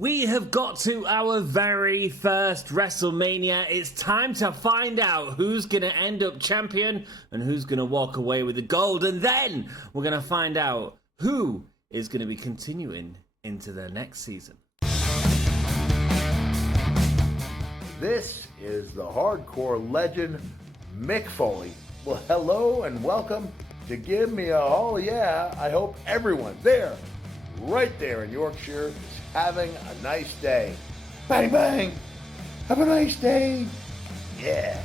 We have got to our very first WrestleMania. It's time to find out who's going to end up champion and who's going to walk away with the gold. And then we're going to find out who is going to be continuing into the next season. This is the hardcore legend, Mick Foley. Well, hello and welcome to Give Me a Oh Yeah. I hope everyone there, right there in Yorkshire, is having a nice day. Bang, bang. Have a nice day. Yeah.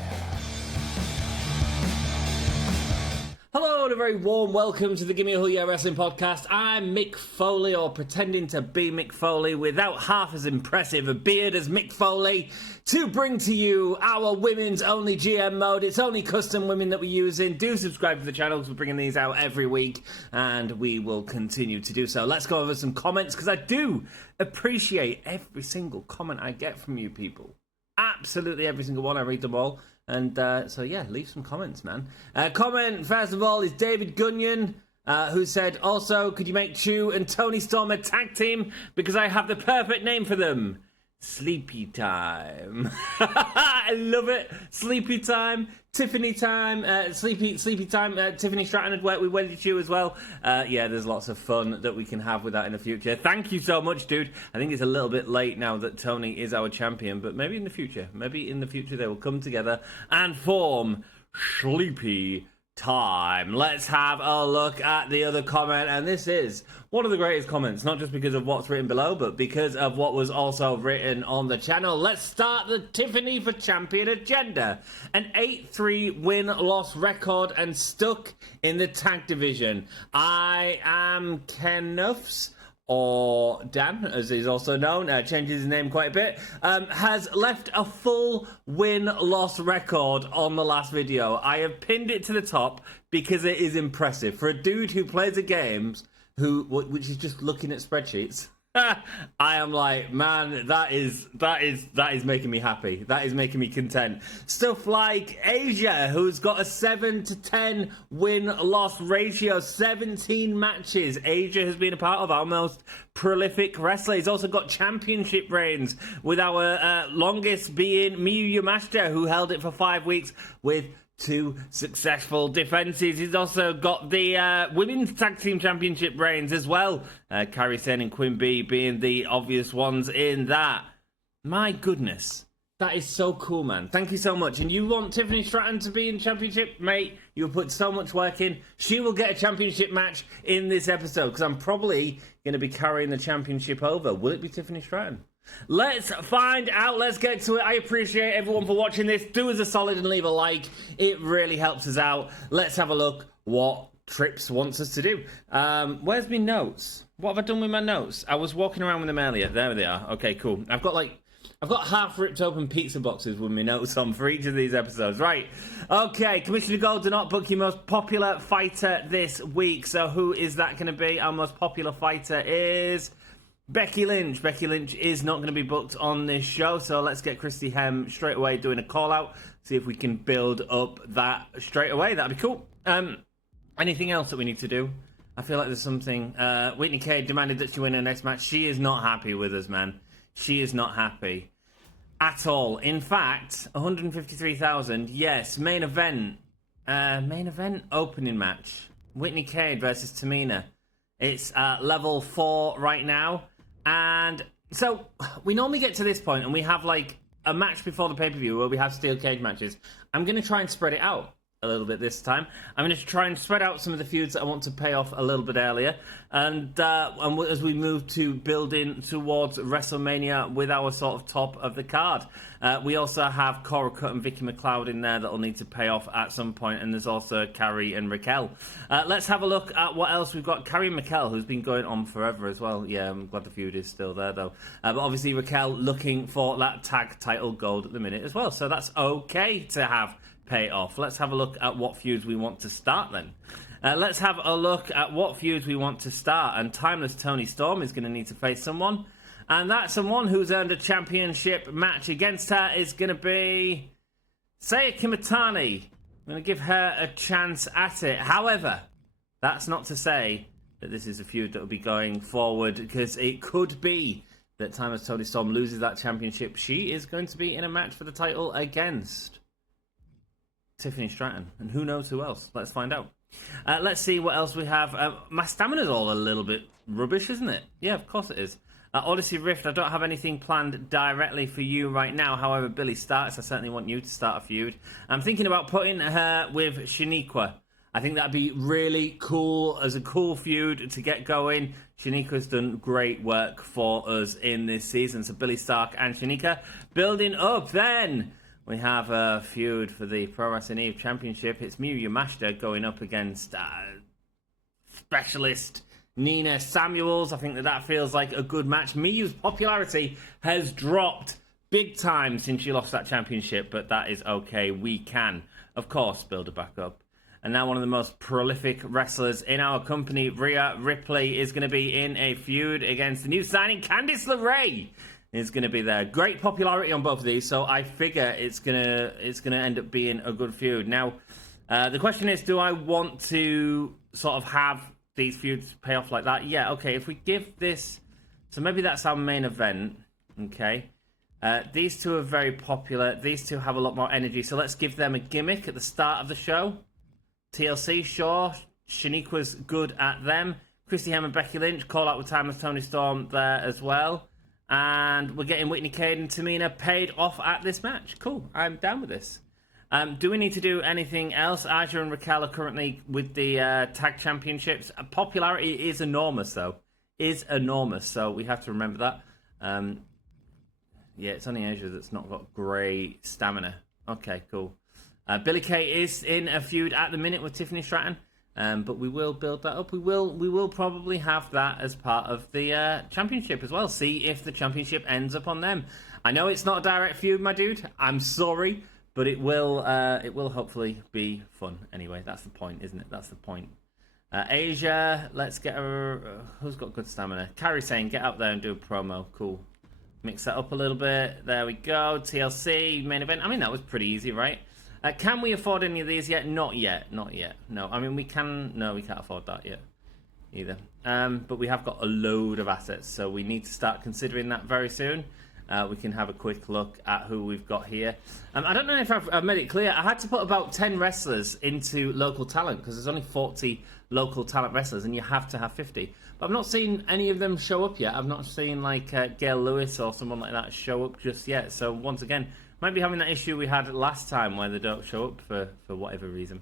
Hello and a very warm welcome to the Give Me a Oh Yeah Wrestling Podcast. I'm Mick Foley, or pretending to be Mick Foley without half as impressive a beard as Mick Foley, to bring to you our women's only GM mode. It's only custom women that we're using. Do subscribe to the channel because we're bringing these out every week and we will continue to do so. Let's go over some comments because I do appreciate every single comment I get from you people. Absolutely every single one. I read them all. And so, yeah, leave some comments, man. Comment, first of all, is David Gunyon, who said, also, could you make Chu and Tony Storm a tag team? Because I have the perfect name for them. Sleepy Time. I love it. Sleepy Time. Tiffany Time. Sleepy Time. Tiffany Stratton had worked with Wendy Chu as well. Yeah, there's lots of fun that we can have with that in the future. Thank you so much, dude. I think it's a little bit late now that Tony is our champion, but maybe in the future. Maybe in the future they will come together and form Sleepy Time. Let's have a look at the other comment, and this is one of the greatest comments, not just because of what's written below, but because of what was also written on the channel. Let's start the Tiffany for Champion agenda. An 8-3 win-loss record and stuck in the tag division. I am Kenuffs, or Dan, as he's also known, changes his name quite a bit, has left a full win-loss record on the last video. I have pinned it to the top because it is impressive. For a dude who plays the games, which is just looking at spreadsheets, I am like, man, that is making me happy. That is making me content. Stuff like Asia, who's got a 7-10 win-loss ratio, 17 matches. Asia has been a part of our most prolific wrestler. He's also got championship reigns, with our longest being Miyu Yamashita, who held it for 5 weeks with 2 successful defenses. He's also got the Women's Tag Team Championship reigns as well. Kairi Sane and Quinn B being the obvious ones in that. My goodness. That is so cool, man. Thank you so much. And you want Tiffany Stratton to be in championship? Mate, you put so much work in. She will get a championship match in this episode because I'm probably going to be carrying the championship over. Will it be Tiffany Stratton? Let's find out. Let's get to it. I appreciate everyone for watching this. Do us a solid and leave a like. It really helps us out. Let's have a look what Trips wants us to do. Where's my notes? What have I done with my notes? I was walking around with them earlier. There they are. Okay, cool. I've got half ripped open pizza boxes with my notes on for each of these episodes. Right. Okay, Commissioner Gold, do not book your most popular fighter this week. So who is that going to be? Our most popular fighter is Becky Lynch. Becky Lynch is not going to be booked on this show, so let's get Christy Hem straight away doing a call-out, see if we can build up that straight away. That'd be cool. Anything else that we need to do? I feel like there's something. Whitney K demanded that she win her next match. She is not happy with us, man. She is not happy at all. In fact, 153,000, yes, main event opening match. Whitney Cade versus Tamina. It's level 4 right now. And so we normally get to this point and we have like a match before the pay-per-view where we have steel cage matches. I'm going to try and spread it out a little bit this time. I'm going to try and spread out some of the feuds that I want to pay off a little bit earlier. And as we move to building towards WrestleMania with our sort of top of the card. We also have Cora Cut and Vicky McLeod in there that will need to pay off at some point. And there's also Carrie and Raquel. Let's have a look at what else we've got. Carrie and Raquel, who's been going on forever as well. Yeah, I'm glad the feud is still there though. But obviously Raquel looking for that tag title gold at the minute as well. So that's okay to have pay off. Let's have a look at what feuds we want to start then. Let's have a look at what feuds we want to start. And Timeless Tony Storm is going to need to face someone. And that someone who's earned a championship match against her is going to be Saya Kimitani. I'm going to give her a chance at it. However, that's not to say that this is a feud that will be going forward, because it could be that time as Toni Storm loses that championship, she is going to be in a match for the title against Tiffany Stratton. And who knows who else? Let's find out. Let's see what else we have. My stamina's all a little bit rubbish, isn't it? Yeah, of course it is. Odyssey Rift, I don't have anything planned directly for you right now. However, Billy Starks, I certainly want you to start a feud. I'm thinking about putting her with Shaniqua. I think that'd be really cool as a cool feud to get going. Shaniqua's done great work for us in this season. So Billy Stark and Shaniqua building up. Then we have a feud for the Pro Wrestling Eve Championship. It's Miyu Yamashita going up against Specialist Nina Samuels. I think that feels like a good match. Miyu's popularity has dropped big time since she lost that championship, but that is okay. We can, of course, build her back up. And now one of the most prolific wrestlers in our company, Rhea Ripley, is going to be in a feud against the new signing, Candice LeRae. Is going to be there. Great popularity on both of these, so I figure it's gonna end up being a good feud. Now, the question is, do I want to sort of have these feuds pay off like that? Yeah, okay. If we give this, so maybe that's our main event. Okay, these two are very popular. These two have a lot more energy, so let's give them a gimmick at the start of the show. TLC, sure. Shaniqua's good at them. Christy Hem and Becky Lynch, call out with time with Toni Storm there as well. And we're getting Whitney Cade and Tamina paid off at this match. Cool, I'm down with this. Do we need to do anything else? Aja and Raquel are currently with the tag championships. Popularity is enormous, though. Is enormous, so we have to remember that. Yeah, it's only Aja that's not got great stamina. Okay, cool. Billie Kay is in a feud at the minute with Tiffany Stratton, but we will build that up. We will probably have that as part of the championship as well. See if the championship ends up on them. I know it's not a direct feud, my dude. I'm sorry, but it will hopefully be fun. Anyway, that's the point, isn't it? That's the point. Asia, let's get her. Who's got good stamina? Kairi Sane, get up there and do a promo. Cool. Mix that up a little bit. There we go. TLC main event. I mean, that was pretty easy, right? Can we afford any of these yet? Not yet. Not yet. No. I mean, we can... No, we can't afford that yet. Either. But we have got a load of assets, so we need to start considering that very soon. We can have a quick look at who we've got here. I don't know if I've made it clear. I had to put about 10 wrestlers into local talent, because there's only 40 local talent wrestlers, and you have to have 50. But I've not seen any of them show up yet. I've not seen, like, Gail Lewis or someone like that show up just yet. So, once again... might be having that issue we had last time where they don't show up for whatever reason.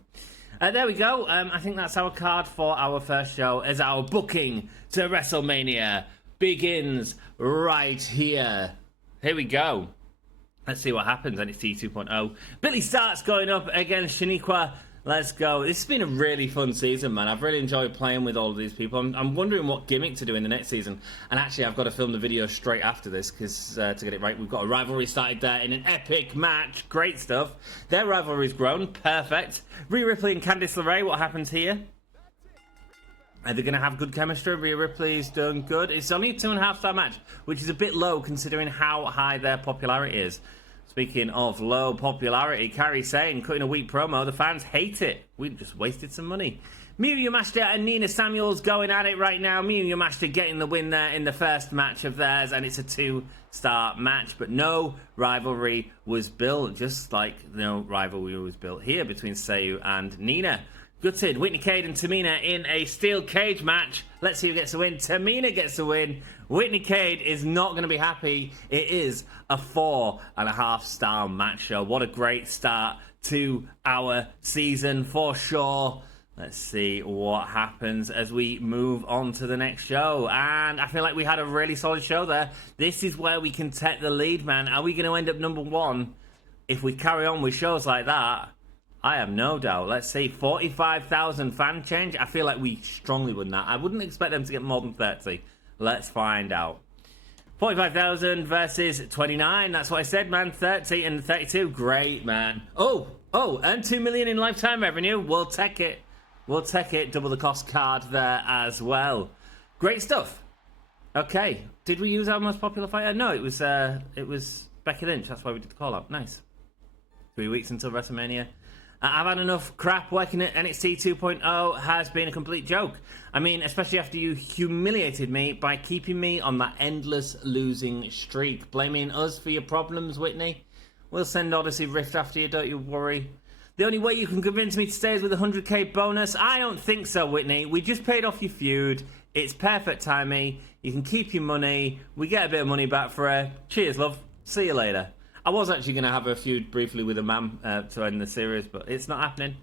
There we go. I think that's our card for our first show as our booking to WrestleMania begins right here. Here we go. Let's see what happens. NXT 2.0. Billy Starks going up against Shaniqua. Let's go. This has been a really fun season, man. I've really enjoyed playing with all of these people. I'm wondering what gimmick to do in the next season. And actually, I've got to film the video straight after this, because to get it right, we've got a rivalry started there in an epic match. Great stuff. Their rivalry's grown. Perfect. Rhea Ripley and Candice LeRae, what happens here? Are they going to have good chemistry? Rhea Ripley's done good. It's only a 2.5-star match, which is a bit low considering how high their popularity is. Speaking of low popularity, Kairi Sane cutting a weak promo. The fans hate it. We just wasted some money. Miyu Yamashita and Nina Samuels going at it right now. Miyu Yamashita getting the win there in the first match of theirs, and it's a 2-star match. But no rivalry was built, just like no rivalry was built here between Sayu and Nina. Gutted, Whitney Cade and Tamina in a steel cage match. Let's see who gets the win. Tamina gets the win. Whitney Cade is not going to be happy. It is a 4.5-star match show. What a great start to our season for sure. Let's see what happens as we move on to the next show. And I feel like we had a really solid show there. This is where we can take the lead, man. Are we going to end up number one if we carry on with shows like that? I have no doubt. Let's see, 45,000 fan change. I feel like we strongly wouldn't that. I wouldn't expect them to get more than 30. Let's find out. 45,000 versus 29. That's what I said, man. 30 and 32. Great, man. Oh, and 2 million in lifetime revenue. We'll take it. We'll take it. Double the cost card there as well. Great stuff. Okay. Did we use our most popular fighter? No, it was Becky Lynch. That's why we did the call-out. Nice. 3 weeks until WrestleMania. I've had enough crap. Working at NXT 2.0 has been a complete joke. I mean, especially after you humiliated me by keeping me on that endless losing streak. Blaming us for your problems, Whitney. We'll send Odyssey Rift after you, don't you worry. The only way you can convince me to stay is with a 100k bonus? I don't think so, Whitney. We just paid off your feud. It's perfect timing. You can keep your money. We get a bit of money back for her. Cheers, love. See you later. I was actually going to have a feud briefly with a man to end the series, but it's not happening.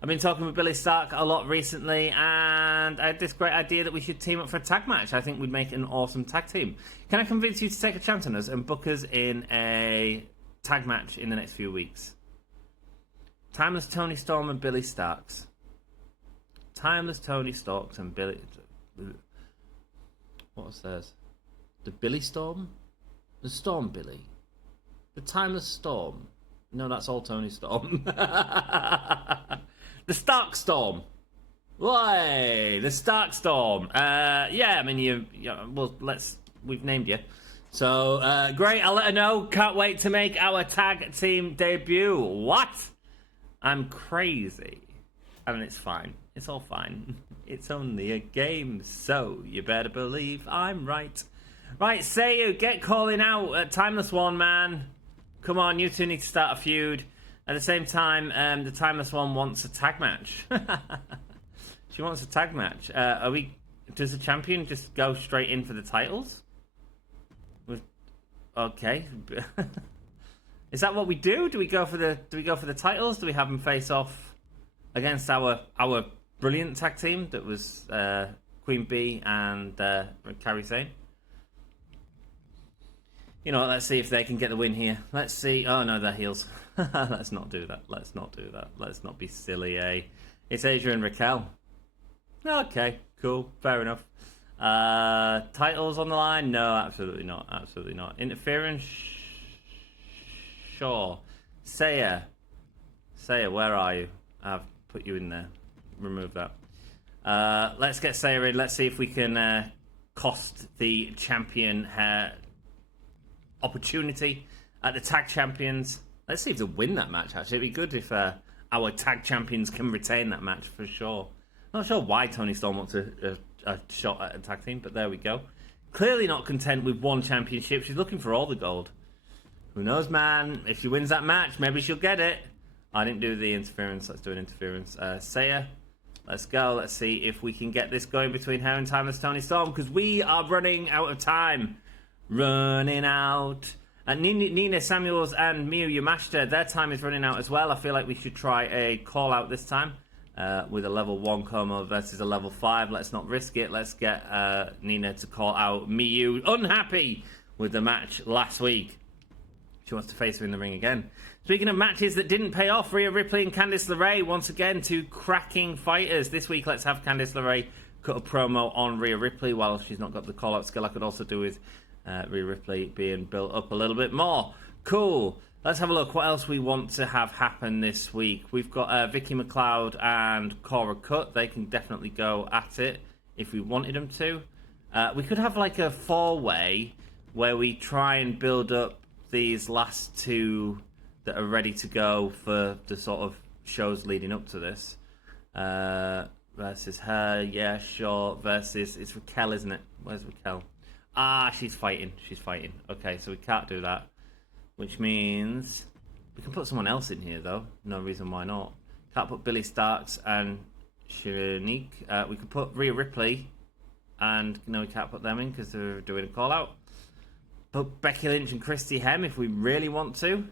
I've been talking with Billy Stark a lot recently, and I had this great idea that we should team up for a tag match. I think we'd make an awesome tag team. Can I convince you to take a chance on us and book us in a tag match in the next few weeks? Timeless Tony Storm and Billy Starks. Timeless Tony Starks and Billy... What was theirs? The Billy Storm? The Storm Billy? The Timeless Storm? No, that's all Tony Storm. The Stark Storm. Why? The Stark Storm. Yeah, I mean, well, we've named you. So, great, I'll let her know. Can't wait to make our tag team debut. What? I'm crazy. I mean, it's fine. It's all fine. It's only a game, so you better believe I'm right. Right, say you get calling out. Timeless One, man. Come on, you two need to start a feud. At the same time, the Timeless One wants a tag match. She wants a tag match. Does the champion just go straight in for the titles? Okay. Is that what we do? Do we go for the titles? Do we have them face off against our brilliant tag team that was Queen Bee and Kairi Sane? You know, let's see if they can get the win here. Let's see. Oh no, they're heels. Let's not do that. Let's not do that. Let's not be silly, eh? It's Asia and Raquel. Okay, cool, fair enough. Titles on the line? No, absolutely not. Absolutely not. Interference? Sure. Saya, where are you? I've put you in there. Remove that. Let's get Saya in. Let's see if we can cost the champion her opportunity at the tag champions. Let's see if they win that match, actually. It'd be good if our tag champions can retain that match for sure. Not sure why Tony Storm wants a shot at a tag team, but there we go. Clearly not content with one championship. She's looking for all the gold. Who knows, man? If she wins that match, maybe she'll get it. I didn't do the interference. Let's do an interference. Saya, let's go. Let's see if we can get this going between her and Timeless Tony Storm, because we are running out of time. Running out. And Nina Samuels and Miyu Yamashita, their time is running out as well. I feel like we should try a call out this time with a level 1 Como versus a level 5. Let's not risk it. Let's get Nina to call out Miyu. Unhappy with the match last week. She wants to face her in the ring again. Speaking of matches that didn't pay off, Rhea Ripley and Candice LeRae, once again, two cracking fighters. This week, let's have Candice LeRae cut a promo on Rhea Ripley while she's not got the call-out skill. I could also do with Rhea Ripley being built up a little bit more. Cool. Let's have a look. What else we want to have happen this week? We've got Vicky McLeod and Cora Cut. They can definitely go at it if we wanted them to. We could have like a 4-way where we try and build up these last two that are ready to go for the sort of shows leading up to this. Versus her, yeah, sure. Versus, it's Raquel, isn't it? Where's Raquel? Ah, she's fighting. Okay, so we can't do that. Which means we can put someone else in here, though. No reason why not. Can't put Billy Starks and Shiranique. We could put Rhea Ripley, and no, we can't put them in because they're doing a call out. Put Becky Lynch and Christy Hem if we really want to.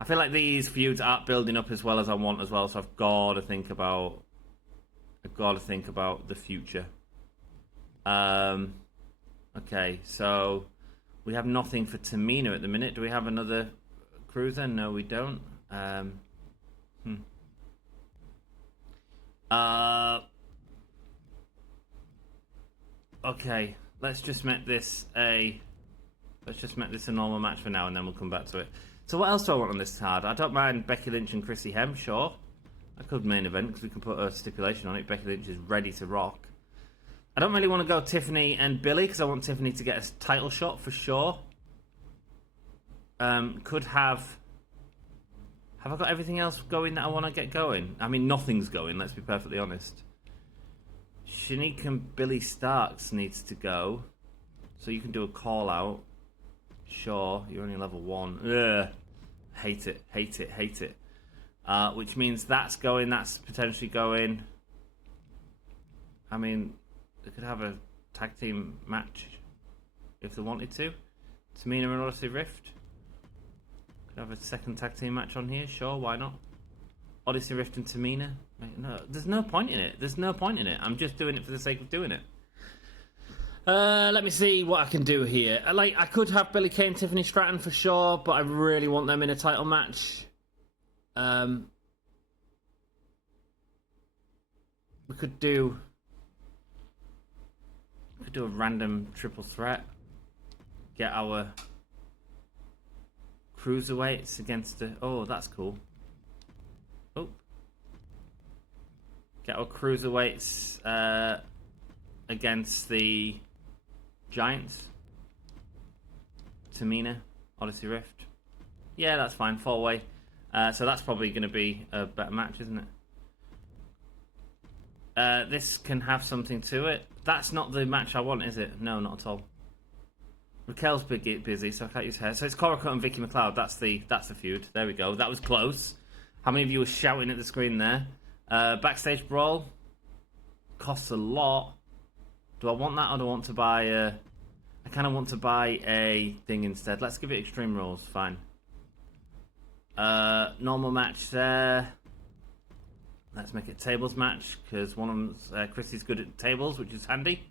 I feel like these feuds aren't building up as well as I want as well, so I've got to think about the future. Okay, so we have nothing for Tamina at the minute. Do we have another cruiser? No, we don't. Okay, let's just make this a normal match for now, and then we'll come back to it. So what else do I want on this card? I don't mind Becky Lynch and Chrissy Hem, sure. I could main event because we can put a stipulation on it. Becky Lynch is ready to rock. I don't really want to go Tiffany and Billy because I want Tiffany to get a title shot for sure. Could have Have I got everything else going that I want to get going? I mean, nothing's going, let's be perfectly honest. Shanique and Billy Starks needs to go. So you can do a call out. Sure, you're only level 1. Ugh. Hate it, hate it, hate it. Which means that's going, that's potentially going. I mean, they could have a tag team match if they wanted to. Tamina and Odyssey Rift. Could have a second tag team match on here, sure, why not? Odyssey Rift and Tamina. No, there's no point in it. There's no point in it. I'm just doing it for the sake of doing it. Let me see what I can do here. Like, I could have Billie Kay and Tiffany Stratton for sure, but I really want them in a title match. We could do a random triple threat. Get our cruiserweights against the... Oh, that's cool. Oh. Get our cruiserweights against the Giants. Tamina, Odyssey Rift. Yeah, that's fine. 4-way. So that's probably going to be a better match, isn't it? This can have something to it. That's not the match I want, is it? No, not at all. Raquel's busy, so I can't use her. So it's Cora Cut and Vicky McLeod. That's the feud. There we go. That was close. How many of you were shouting at the screen there? Backstage brawl. Costs a lot. Do I want that, or do I want to buy a... I kind of want to buy a thing instead. Let's give it Extreme Rules. Fine. Normal match there. Let's make it tables match, because one of them's Chrissy's good at tables, which is handy.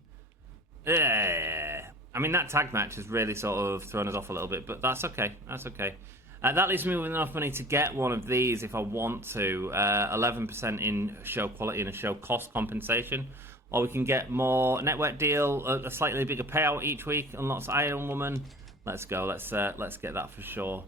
I mean, that tag match has really sort of thrown us off a little bit, but that's okay. That's okay. That leaves me with enough money to get one of these if I want to. 11% in show quality and a show cost compensation. Or we can get more network deal, a slightly bigger payout each week, unlocks Iron Woman. Let's go. Let's get that for sure.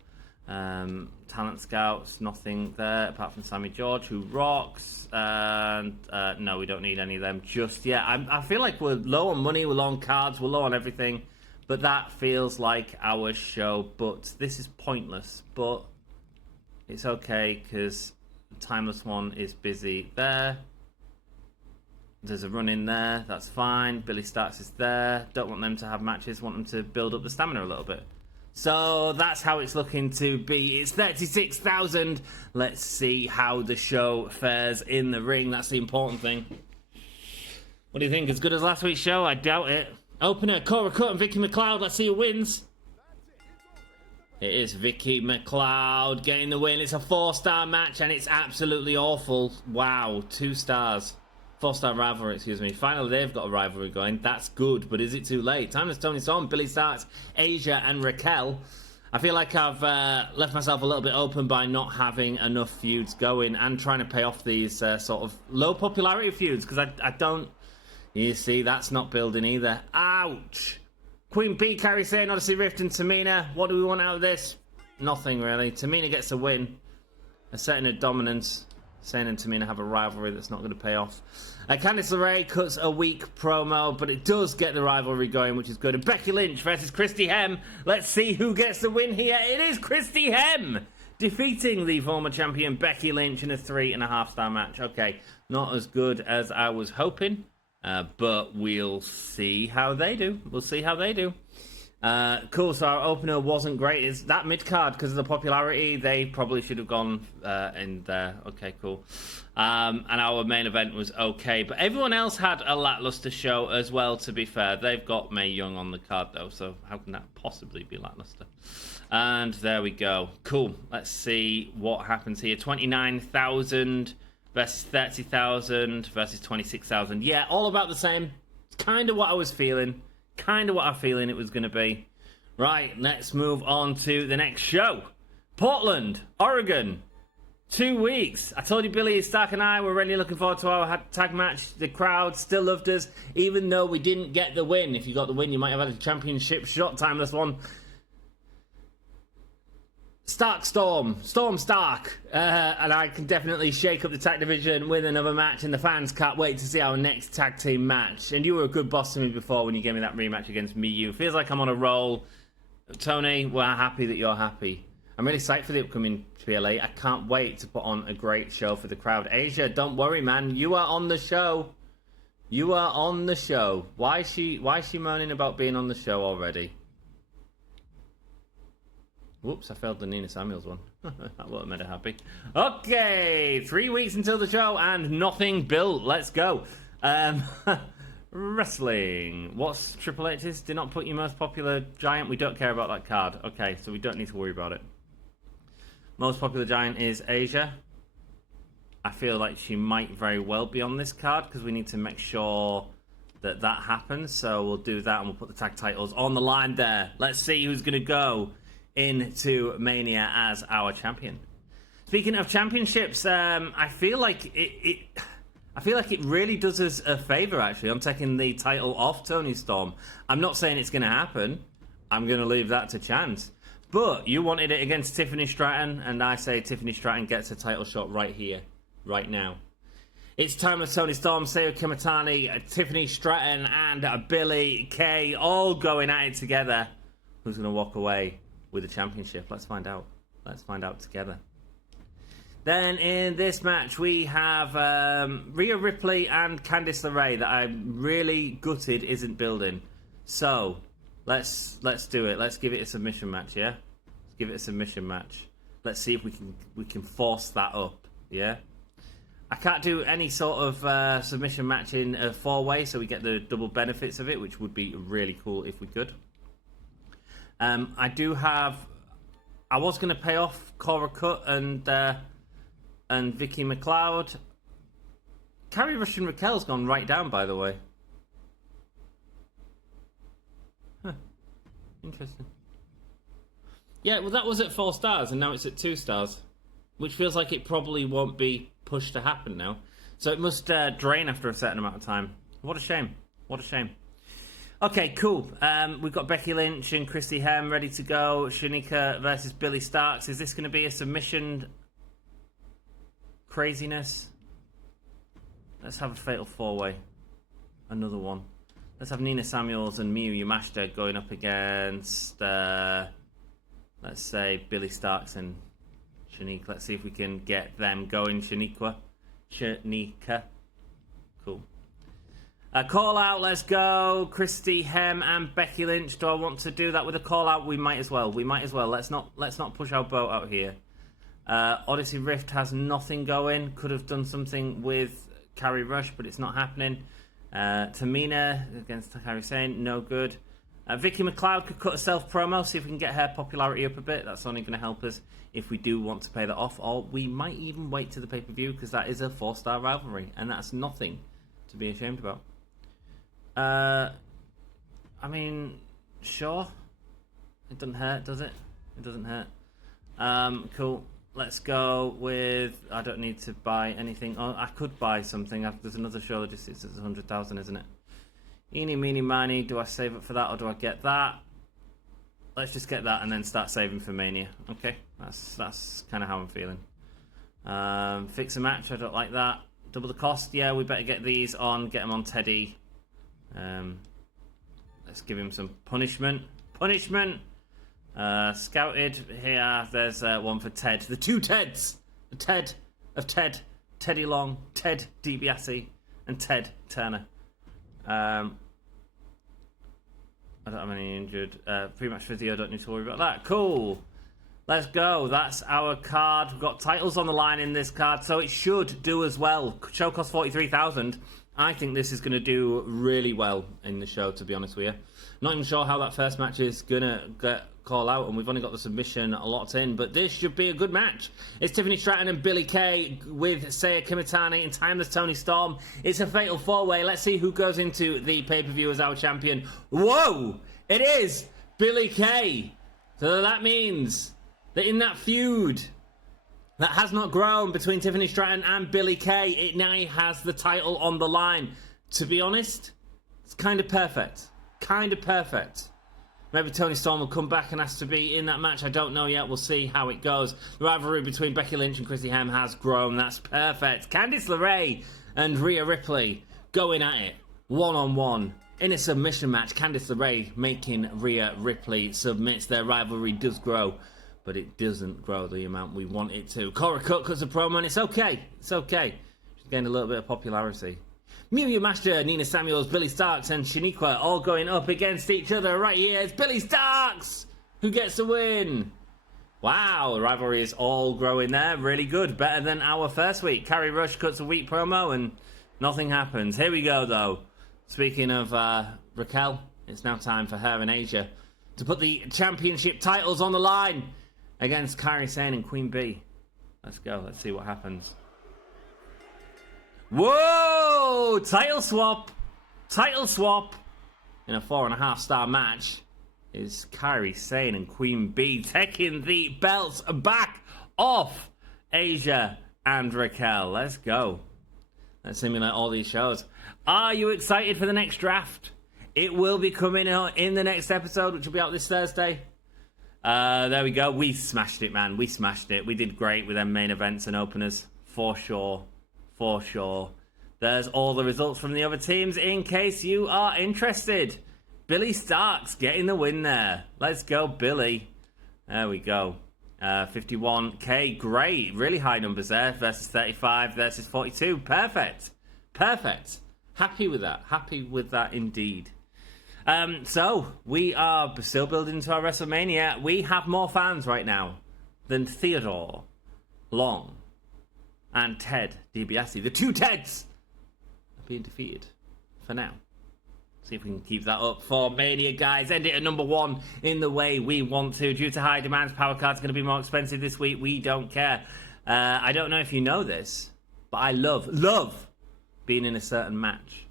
Talent Scouts, nothing there apart from Sammy George, who rocks. And no, we don't need any of them just yet. I feel like we're low on money, we're low on cards, we're low on everything. But that feels like our show. But this is pointless. But it's okay because Timeless One is busy there. There's a run in there, that's fine. Billy Starks is there. Don't want them to have matches, want them to build up the stamina a little bit. So that's how it's looking to be. It's 36,000. Let's see how the show fares in the ring. That's the important thing. What do you think? As good as last week's show? I doubt it. Opener, Cora Cut and Vicky McLeod. Let's see who wins. It is Vicky McLeod getting the win. It's a 4-star match and it's absolutely awful. Wow, 2 stars. 4-star rivalry, excuse me. Finally, they've got a rivalry going. That's good, but is it too late? Timeless Tony Storm, Billy Starks, Asia, and Raquel. I feel like I've left myself a little bit open by not having enough feuds going and trying to pay off these sort of low popularity feuds, because I don't... You see, that's not building either. Ouch! Queen Bee, Carrie Sane, Odyssey Rift, and Tamina. What do we want out of this? Nothing, really. Tamina gets a win. A setting of dominance. Sane and Tamina have a rivalry that's not going to pay off. Candice LeRae cuts a weak promo, but it does get the rivalry going, which is good. And Becky Lynch versus Christy Hem. Let's see who gets the win here. It is Christy Hem defeating the former champion Becky Lynch in a 3.5-star match. Okay, not as good as I was hoping, but we'll see how they do. We'll see how they do. Cool, so our opener wasn't great. Is that mid-card because of the popularity? They probably should have gone in there. Okay, cool. And our main event was okay. But everyone else had a lackluster show as well, to be fair. They've got Mae Young on the card, though, so how can that possibly be lackluster? And there we go. Cool. Let's see what happens here. 29,000 versus 30,000 versus 26,000. Yeah, all about the same. It's kind of what I was feeling. Kind of what I'm feeling it was going to be. Right, let's move on to the next show. Portland, Oregon. 2 weeks. I told you Billy Stark and I were really looking forward to our tag match. The crowd still loved us, even though we didn't get the win. If you got the win, you might have had a championship shot. Timeless One. Storm Stark, and I can definitely shake up the tag division with another match, and the fans can't wait to see our next tag team match. And you were a good boss to me before when you gave me that rematch against Miyu. Feels like I'm on a roll. Tony, we're happy that you're happy. I'm really psyched for the upcoming PLA. I can't wait to put on a great show for the crowd. Asia, don't worry, man. You are on the show. You are on the show. Why is she moaning about being on the show already? Whoops, I failed the Nina Samuels one. That would have made her happy. Okay, 3 weeks until the show and nothing built. Let's go. Wrestling. What's Triple H's? Do not put your most popular giant. We don't care about that card. Okay, so we don't need to worry about it. Most popular giant is Asia. I feel like she might very well be on this card because we need to make sure that happens. So we'll do that and we'll put the tag titles on the line there. Let's see who's going to go into Mania as our champion. Speaking of championships, I feel like it really does us a favour, actually. I'm taking the title off Toni Storm. I'm not saying it's going to happen. I'm going to leave that to chance. But you wanted it against Tiffany Stratton, and I say Tiffany Stratton gets a title shot right here, right now. It's time with Toni Storm, Saya Kimitani, Tiffany Stratton, and Billie Kay all going at it together. Who's going to walk away with the championship? Let's find out. Let's find out together. Then in this match we have Rhea Ripley and Candice LeRae that I'm really gutted isn't building. So let's do it. Let's give it a submission match, yeah? Let's give it a submission match. Let's see if we can force that up, yeah? I can't do any sort of submission match in a 4-way, so we get the double benefits of it, which would be really cool if we could. I was going to pay off Cora Cut and Vicky McLeod. Carrie Rush and Raquel's gone right down, by the way. Huh. Interesting. Yeah, well, that was at 4 stars, and now it's at 2 stars. Which feels like it probably won't be pushed to happen now. So it must drain after a certain amount of time. What a shame. What a shame. Okay, cool. We've got Becky Lynch and Christy Hem ready to go. Shanika versus Billy Starks. Is this going to be a submission craziness? Let's have a fatal 4-way. Another one. Let's have Nina Samuels and Miyu Yamashita going up against, let's say, Billy Starks and Shanika. Let's see if we can get them going. Shanika. Cool. Call out, let's go. Christy Hem and Becky Lynch. Do I want to do that with a call out? We might as well. Let's not push our boat out here. Odyssey Rift has nothing going. Could have done something with Carrie Rush, but it's not happening. Tamina against Kairi Sane, no good. Vicky McLeod could cut a self promo, see if we can get her popularity up a bit. That's only going to help us if we do want to pay that off, or we might even wait to the pay-per-view because that is a 4-star rivalry, and that's nothing to be ashamed about. I mean, sure. It doesn't hurt, does it? It doesn't hurt. Cool. Let's go with... I don't need to buy anything. Oh, I could buy something. There's another show that just sits at 100,000, isn't it? Eeny, meeny, miny. Do I save up for that or do I get that? Let's just get that and then start saving for Mania. Okay, that's kind of how I'm feeling. Fix a match. I don't like that. Double the cost. Yeah, we better get these on. Get them on Teddy. Let's give him some punishment. Scouted here. There's one for Ted. The 2 Teds. The Ted of Ted. Teddy Long, Ted DiBiase, and Ted Turner. I don't have any injured. Pre-match physio, don't need to worry about that. Cool. Let's go. That's our card. We've got titles on the line in this card, so it should do as well. Show cost 43,000. I think this is going to do really well in the show, to be honest with you. Not even sure how that first match is going to get call out, and we've only got the submission locked in, but this should be a good match. It's Tiffany Stratton and Billie Kay with Saya Kimitani and Timeless Toni Storm. It's a fatal 4-way. Let's see who goes into the pay-per-view as our champion. Whoa! It is Billie Kay. So that means that in that feud that has not grown between Tiffany Stratton and Billie Kay, it now has the title on the line. To be honest, it's kind of perfect. Maybe Toni Storm will come back and ask to be in that match. I don't know yet. We'll see how it goes. The rivalry between Becky Lynch and Christy Hem has grown. That's perfect. Candice LeRae and Rhea Ripley going at it one-on-one in a submission match. Candice LeRae making Rhea Ripley submits. Their rivalry does grow. but it doesn't grow the amount we want it to. Cora Cut cuts a promo, and it's okay. It's okay. She's gained a little bit of popularity. Miyu Yamashita, Nina Samuels, Billy Starks, and Shaniqua all going up against each other. Right here, it's Billy Starks who gets the win. Wow, the rivalry is all growing there. Really good. Better than our first week. Carrie Rush cuts a weak promo and nothing happens. Here we go, though. Speaking of Raquel, it's now time for her and Asia to put the championship titles on the line against Kairi Sane and Queen Bee. Let's go. Let's see what happens. Whoa! Title swap. Title swap. In a 4.5-star match is Kairi Sane and Queen Bee taking the belts back off Asia and Raquel. Let's go. Let's simulate all these shows. Are you excited for the next draft? It will be coming out in the next episode, which will be out this Thursday. There we go. We smashed it, man. We smashed it. We did great with them main events and openers. For sure. For sure. There's all the results from the other teams in case you are interested. Billy Starks getting the win there. Let's go, Billy. There we go. 51k. Great. Really high numbers there. Versus 35 versus 42. Perfect. Perfect. Happy with that. Happy with that indeed. So, we are still building to our WrestleMania. We have more fans right now than Theodore Long and Ted DiBiase. The two Teds are being defeated for now. See if we can keep that up for Mania, guys. End it at number 1 in the way we want to. Due to high demands, Power Card's going to be more expensive this week. We don't care. I don't know if you know this, but I love being in a certain match.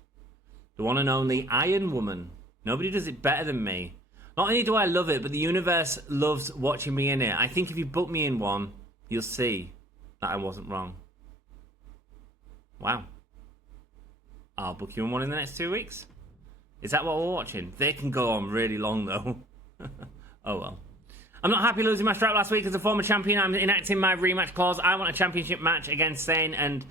The one and only Iron Woman. Nobody does it better than me. Not only do I love it, but the universe loves watching me in it. I think if you book me in one, you'll see that I wasn't wrong. Wow. I'll book you in one in the next 2 weeks. Is that what we're watching? They can go on really long, though. Oh, well. I'm not happy losing my strap last week as a former champion. I'm enacting my rematch clause. I want a championship match against Sane and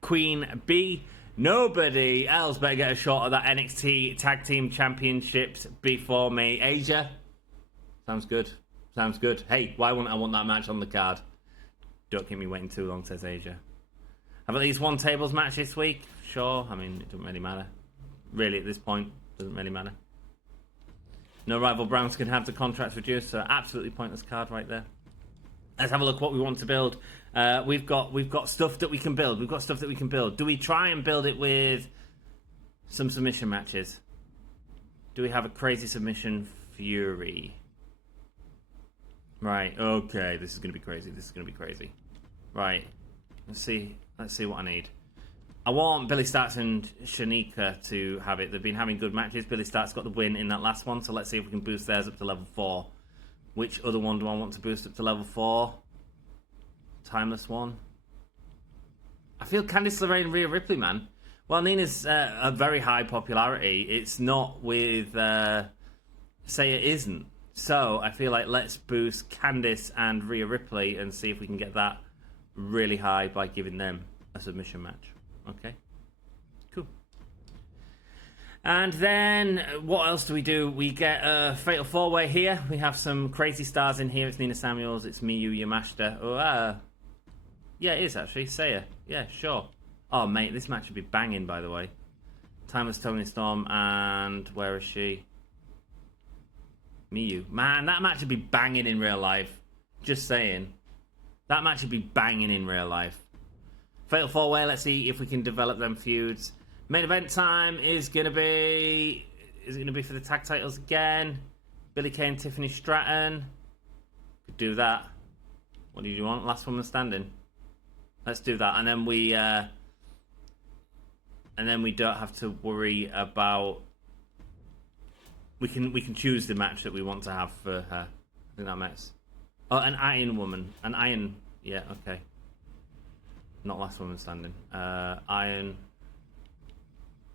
Queen Bee. Nobody else better get a shot at that NXT Tag Team Championships before me. Asia? Sounds good. Sounds good. Hey, why wouldn't I want that match on the card? Don't keep me waiting too long, says Asia. Have at least one tables match this week? Sure. I mean, it doesn't really matter. Really, at this point, doesn't really matter. No rival Browns can have the contracts reduced, so absolutely pointless card right there. Let's have a look what we want to build. We've got stuff that we can build. We've got stuff that we can build. Do we try and build it with some submission matches? Do we have a crazy submission fury? Right, okay, this is going to be crazy. This is going to be crazy. Right, let's see what I need. I want Billy Starks and Shaniqua to have it. They've been having good matches. Billy Starks got the win in that last one, so let's see if we can boost theirs up to level 4. Which other one do I want to boost up to level 4? Timeless one. I feel Candice LeRae and Rhea Ripley, man. Well, Nina's a very high popularity. It's not with Say It Isn't. So I feel like let's boost Candice and Rhea Ripley and see if we can get that really high by giving them a submission match. Okay, cool. And then what else do? We get a Fatal 4-Way here. We have some crazy stars in here. It's Nina Samuels, it's Miyu Yamashita. Oh, yeah, it is actually. Saya. Yeah, sure. Oh, mate, this match would be banging, by the way. Timeless Toni Storm and where is she? Miyu. Man, that match would be banging in real life. Just saying. That match would be banging in real life. Fatal 4-Way, let's see if we can develop them feuds. Main event time is going to be... Is it going to be for the tag titles again? Billie Kay and Tiffany Stratton. Could do that. What do you want? Last woman standing. Let's do that. And then we... and then we don't have to worry about... We can choose the match that we want to have for her. I think that makes... Oh, an Iron Woman. An Iron... Yeah, okay. Not last woman standing. Iron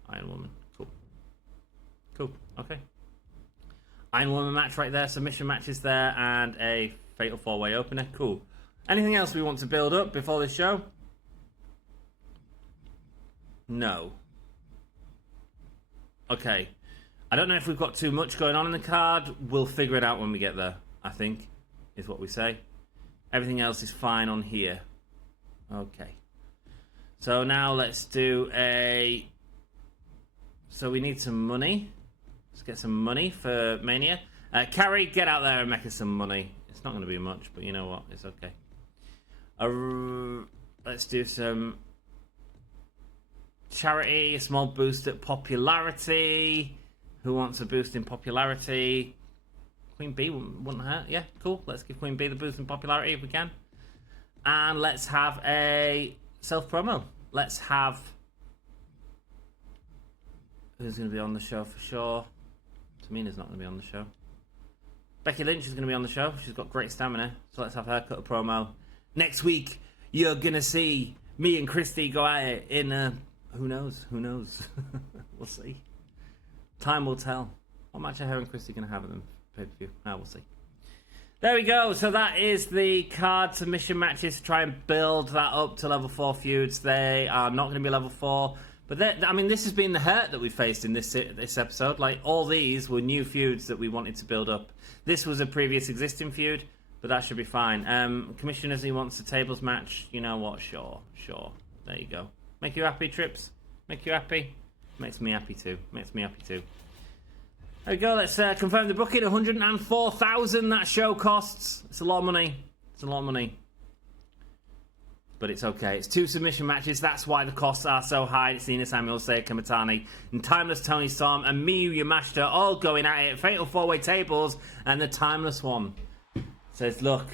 Woman. Cool. Okay. Iron Woman match right there. Submission matches there. And a Fatal 4-Way opener. Cool. Anything else we want to build up before this show? No. Okay. I don't know if we've got too much going on in the card. We'll figure it out when we get there, I think. is what we say. Everything else is fine on here. Okay. So now let's do a... So we need some money. Let's get some money for Mania. Carrie, get out there and make us some money. It's not going to be much, but you know what? It's okay. Let's do some charity, a small boost at popularity. Who wants a boost in popularity? Queen Bee wouldn't hurt. Yeah, cool. Let's give Queen Bee the boost in popularity if we can. And let's have a self-promo. Let's have... Who's going to be on the show for sure? Tamina's not going to be on the show. Becky Lynch is going to be on the show. She's got great stamina. So let's have her cut a promo. Next week, you're going to see me and Christy go at it in... who knows? Who knows? We'll see. Time will tell. What match are her and Christy going to have at them? Pay-per-view. We'll see. There we go. So that is the card submission matches to try and build that up to level 4 feuds. They are not going to be level 4. But I mean, this has been the hurt that we faced in this episode. Like, all these were new feuds that we wanted to build up. This was a previous existing feud, but that should be fine. Commissioners, he wants a tables match. You know what? Sure. There you go. Make you happy, Trips? Make you happy? Makes me happy too. There we go. Let's confirm the booking. 104,000 that show costs. It's a lot of money. But it's okay. It's 2 submission matches. That's why the costs are so high. It's Nina Samuel, Seiya Kamitani, and Timeless Tony Storm, and Miyu Yamashita all going at it. Fatal 4-way tables, and the Timeless One says, look,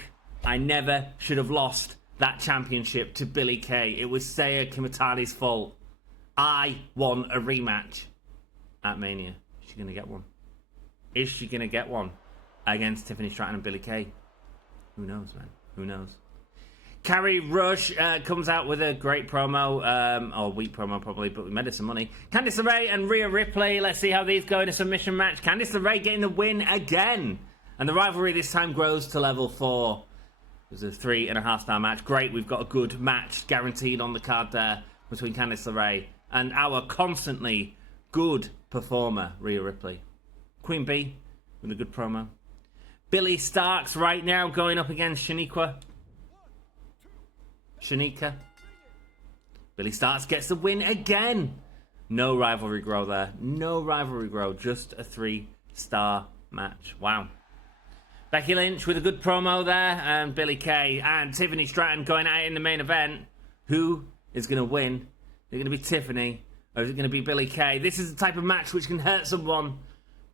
I never should have lost that championship to Billie Kay. It was Seiya Kamitani's fault. I want a rematch at Mania. Is she going to get one? Is she going to get one against Tiffany Stratton and Billie Kay? Who knows, man? Who knows? Carrie Rush comes out with a great promo, or weak promo probably, but we made her some money. Candice LeRae and Rhea Ripley. Let's see how these go in a submission match. Candice LeRae getting the win again. And the rivalry this time grows to level 4. It was a 3.5-star match. Great, we've got a good match guaranteed on the card there between Candice LeRae and our constantly good performer, Rhea Ripley. Queen Bee with a good promo. Billy Starks right now going up against Shanika. Billy Starks gets the win again. No rivalry grow there. Just a 3-star match. Wow. Becky Lynch with a good promo there. And Billie Kay and Tiffany Stratton going at it in the main event. Who is going to win? Is it going to be Tiffany? Or is it going to be Billie Kay? This is the type of match which can hurt someone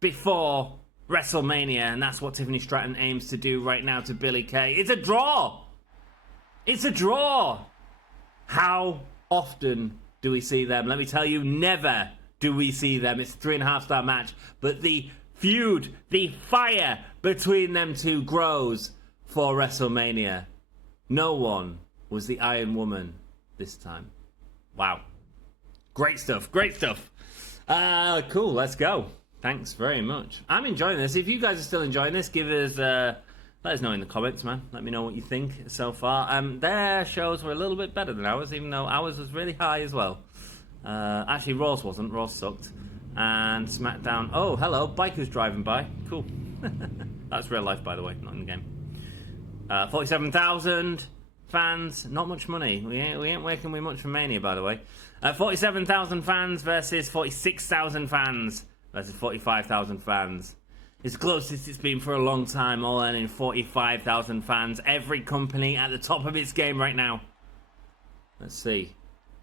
before WrestleMania. And that's what Tiffany Stratton aims to do right now to Billie Kay. It's a draw. How often do we see them? Let me tell you, never do we see them. It's a 3.5-star match. But the feud, the fire between them two grows for WrestleMania. No one was the Iron Woman this time. Wow. Great stuff. Cool, let's go. Thanks very much. I'm enjoying this. If you guys are still enjoying this, give us... let us know in the comments, man. Let me know what you think so far. Their shows were a little bit better than ours, even though ours was really high as well. Actually, Raw's wasn't. Raw sucked. And SmackDown... Oh, hello. Bikers driving by. Cool. That's real life, by the way, not in the game. 47,000 fans. Not much money. We ain't working with much for Mania, by the way. 47,000 fans versus 46,000 fans versus 45,000 fans. It's the closest it's been for a long time, all in 45,000 fans. Every company at the top of its game right now. Let's see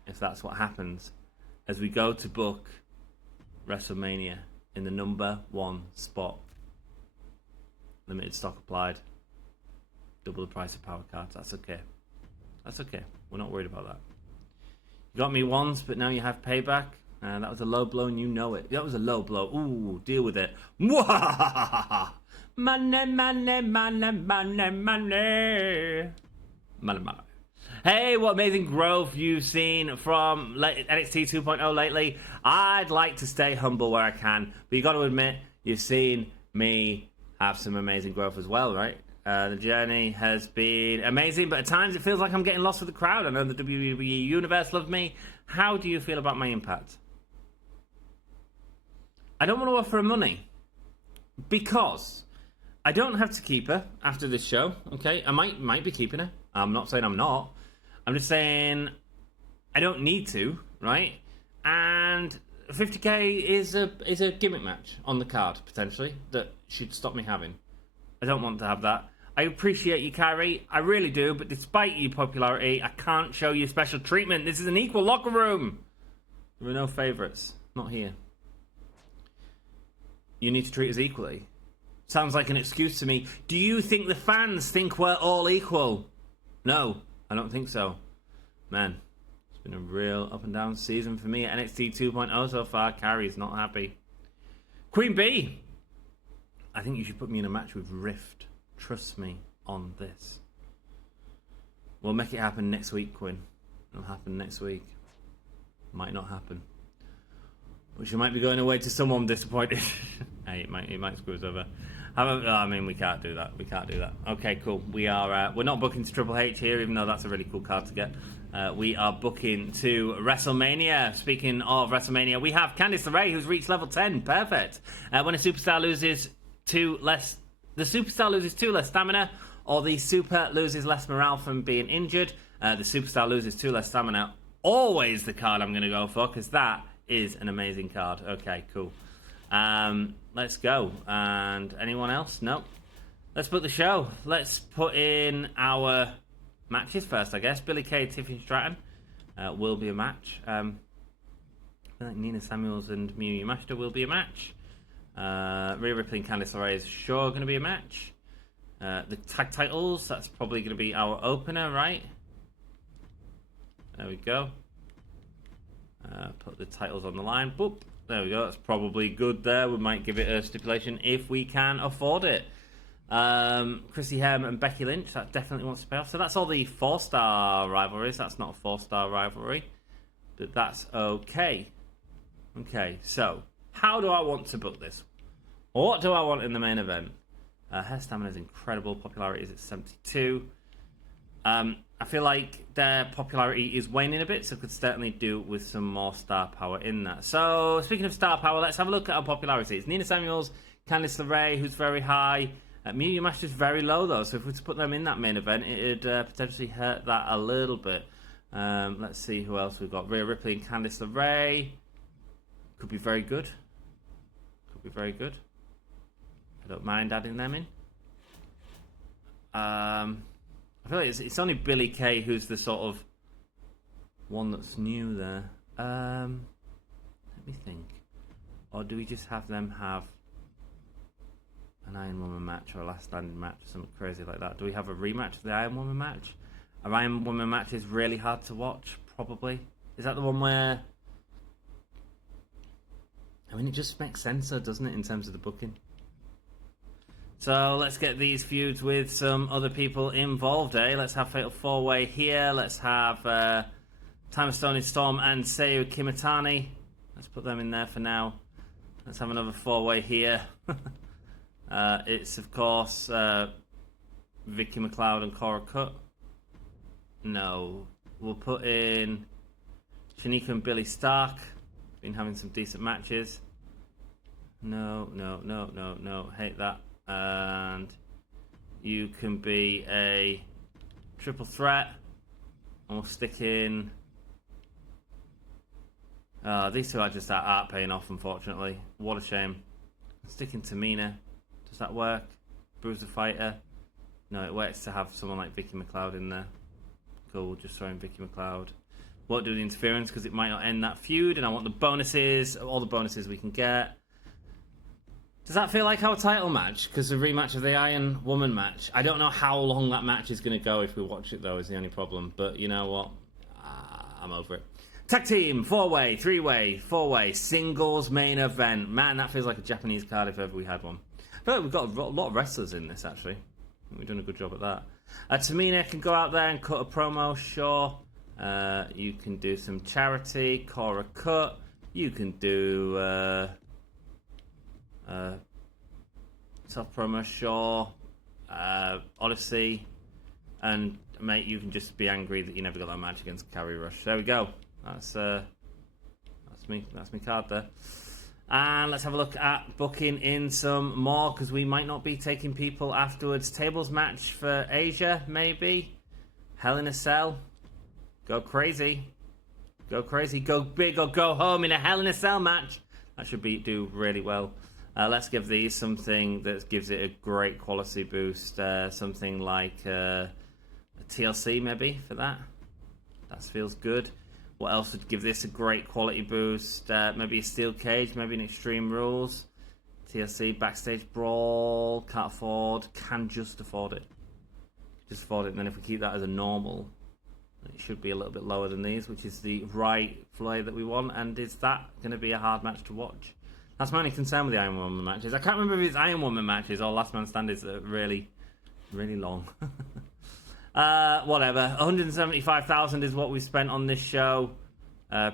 if that's what happens as we go to book WrestleMania in the number 1 spot. Limited stock applied. Double the price of power cards. That's okay. We're not worried about that. You got me once, but now you have payback. That was a low blow and you know it. That was a low blow. Ooh, deal with it. Mwahahaha! Money, money, money, money, money. Money, money. Hey, what amazing growth you've seen from NXT 2.0 lately. I'd like to stay humble where I can, but you got to admit, you've seen me have some amazing growth as well, right? The journey has been amazing, but at times it feels like I'm getting lost with the crowd. I know the WWE Universe loved me. How do you feel about my impact? I don't want to offer money because I don't have to keep her after this show, okay? I might be keeping her. I'm not saying I'm not. I'm just saying I don't need to, right? And 50k is a gimmick match on the card, potentially, that should stop me having. I don't want to have that. I appreciate you, Kyrie. I really do, but despite your popularity, I can't show you special treatment. This is an equal locker room. There are no favourites. Not here. You need to treat us equally. Sounds like an excuse to me. Do you think the fans think we're all equal? No, I don't think so. Man, it's been a real up and down season for me at NXT 2.0 so far. Kyrie's not happy. Queen Bee. I think you should put me in a match with Rift. Trust me on this. We'll make it happen next week, Quinn. It'll happen next week. Might not happen. Which you might be going away to someone disappointed. Hey, it might screw us over. I mean, we can't do that. We can't do that. Okay, cool. We're not booking to Triple H here, even though that's a really cool card to get. We are booking to WrestleMania. Speaking of WrestleMania, we have Candice LeRae, who's reached level 10. Perfect. When a superstar loses the superstar loses 2 less stamina, or the super loses less morale from being injured. The superstar loses 2 less stamina. Always the card I'm going to go for, because that is an amazing card. Okay, cool. Let's go. And anyone else? Nope. Let's book the show. Let's put in our matches first, I guess. Billie Kay, Tiffany Stratton will be a match. I feel like Nina Samuels and Miyu Yamashita will be a match. Rhea Ripley and Candice LeRae is sure going to be a match. The tag titles, that's probably going to be our opener, right? There we go. Put the titles on the line. Boop. There we go. That's probably good there. We might give it a stipulation if we can afford it. Chrissy Hem and Becky Lynch, that definitely wants to pay off. So that's all the 4-star rivalries. That's not a 4-star rivalry, but that's okay. Okay, so how do I want to book this? What do I want in the main event? Her stamina is incredible. Popularity is at 72. I feel like their popularity is waning a bit, so could certainly do with some more star power in that. So, speaking of star power, let's have a look at our popularity. It's Nina Samuels, Candice LeRae, who's very high. Miyu Yamashita is very low, though, so if we were to put them in that main event, it'd potentially hurt that a little bit. Let's see who else we've got. Rhea Ripley and Candice LeRae. Could be very good. Could be very good. I don't mind adding them in. I feel like it's only Billie Kay who's the sort of one that's new there. Let me think. Or do we just have them have an Iron Woman match or a last standing match or something crazy like that? Do we have a rematch of the Iron Woman match? An Iron Woman match is really hard to watch, probably. Is that the one where... I mean, it just makes sense, though, doesn't it, in terms of the booking? So let's get these feuds with some other people involved, eh? Let's have Fatal 4-Way here. Let's have Time of Stone Storm and Seiyu Kimitani. Let's put them in there for now. Let's have another 4-Way here. It's, of course, Vicky McLeod and Cora Cut. No. We'll put in Shanika and Billy Stark. Been having some decent matches. No. Hate that. And you can be a triple threat. And we'll stick in... these two are just aren't paying off, unfortunately. What a shame. Stick in Tamina. Does that work? Bruiser Fighter. No, it works to have someone like Vicky McLeod in there. Cool, we'll just throw in Vicky McLeod. Won't do the interference because it might not end that feud, and I want the bonuses, all the bonuses we can get. Does that feel like our title match? Because the rematch of the Iron Woman match. I don't know how long that match is going to go if we watch it, though, is the only problem. But you know what? I'm over it. Tag team, 4-way, 3-way, 4-way, singles main event. Man, that feels like a Japanese card if ever we had one. I feel like we've got a lot of wrestlers in this, actually. We've done a good job at that. Tamina can go out there and cut a promo, sure. You can do some charity, Cora Cut. You can do... self promo, sure. Odyssey, and mate, you can just be angry that you never got that match against Carrie Rush. There we go. That's me card there. And let's have a look at booking in some more, because we might not be taking people afterwards. Tables match for Asia, maybe. Hell in a Cell. Go crazy. Go crazy. Go big or go home in a Hell in a Cell match. That should do really well. Let's give these something that gives it a great quality boost. Something like a TLC maybe for that. That feels good. What else would give this a great quality boost? Maybe a steel cage, maybe an Extreme Rules. TLC, Backstage Brawl, can't afford, can just afford it. Just afford it, and then if we keep that as a normal, it should be a little bit lower than these, which is the right play that we want. And is that going to be a hard match to watch? That's my only concern with the Iron Woman matches. I can't remember if it's Iron Woman matches or Last Man Standing that are really, really long. Whatever. 175,000 is what we spent on this show.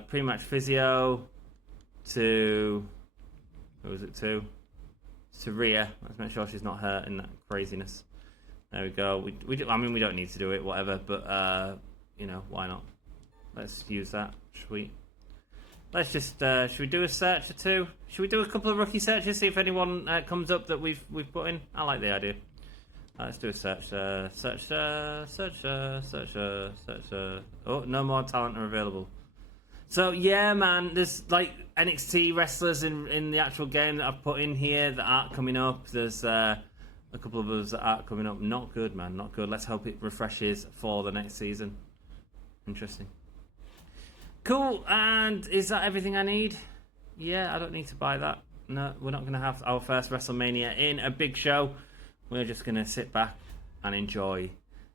Pre-match physio to... Who was it to? To Rhea. Let's make sure she's not hurt in that craziness. There we go. I mean, we don't need to do it, whatever, but, you know, why not? Let's use that. Sweet. Let's just, should we do a search or two? Should we do a couple of rookie searches, see if anyone comes up that we've put in? I like the idea. Let's do a search. Oh, no more talent are available. So yeah, man, there's like NXT wrestlers in the actual game that I've put in here that aren't coming up. There's a couple of others that aren't coming up. Not good, man, not good. Let's hope it refreshes for the next season. Interesting. Cool, and is that everything I need? Yeah, I don't need to buy that. No, we're not going to have our first WrestleMania in a big show. We're just going to sit back and enjoy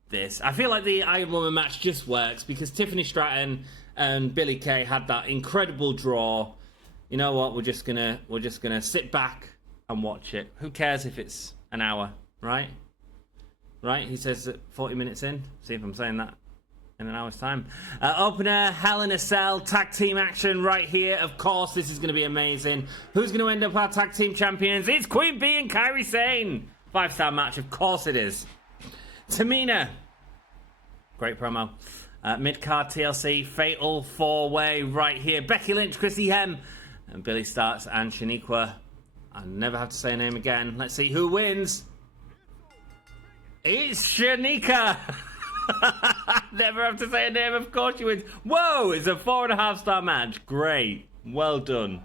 this. I feel like the Iron Woman match just works because Tiffany Stratton and Billie Kay had that incredible draw. You know what? We're just gonna sit back and watch it. Who cares if it's an hour, right? Right? He says that 40 minutes in. See if I'm saying that in an hour's time. Opener, Hell in a Cell, tag team action right here. Of course, this is going to be amazing. Who's going to end up our tag team champions? It's Queen Bee and Kairi Sane. 5-star match, of course it is. Tamina. Great promo. Mid-card TLC, fatal 4-way right here. Becky Lynch, Chrissy Hem, and Billy Starks and Shaniqua. I never have to say a name again. Let's see who wins. It's Shanika. Never have to say a name, of course she wins. Whoa, it's a 4.5-star match. Great. Well done.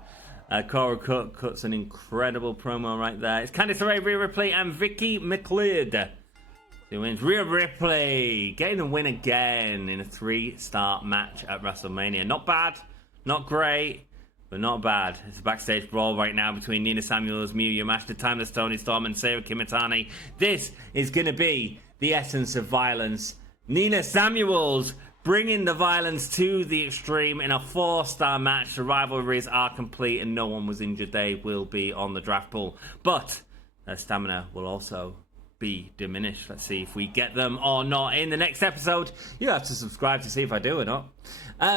Cora Cook cuts an incredible promo right there. It's Candice LeRae, Rhea Ripley, and Vicky McLeod. Who wins? Rhea Ripley getting the win again in a 3-star match at WrestleMania. Not bad, not great, but not bad. It's a backstage brawl right now between Nina Samuels, Miyu Yamashita, Timeless Toni Storm, and Seiya Kimitani. This is going to be the essence of violence. Nina Samuels bringing the violence to the extreme in a 4-star match. The rivalries are complete and no one was injured. They will be on the draft pool, but their stamina will also be diminished. Let's see if we get them or not in the next episode. You have to subscribe to see if I do or not.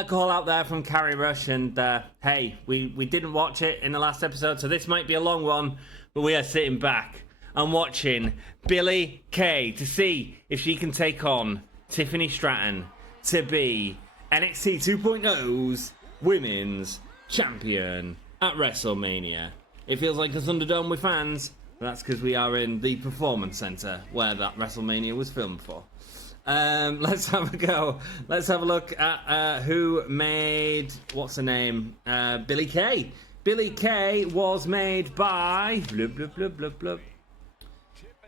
Call out there from Carrie Rush, and hey, we didn't watch it in the last episode, so this might be a long one, but we are sitting back and watching Billie Kay to see if she can take on Tiffany Stratton to be NXT 2.0's Women's Champion at WrestleMania. It feels like a Thunderdome with fans. That's because we are in the Performance Center where that WrestleMania was filmed for. Let's have a go. Let's have a look at who made... What's her name? Billie Kay. Billie Kay was made by... Blub, blub, blub, blub, blub.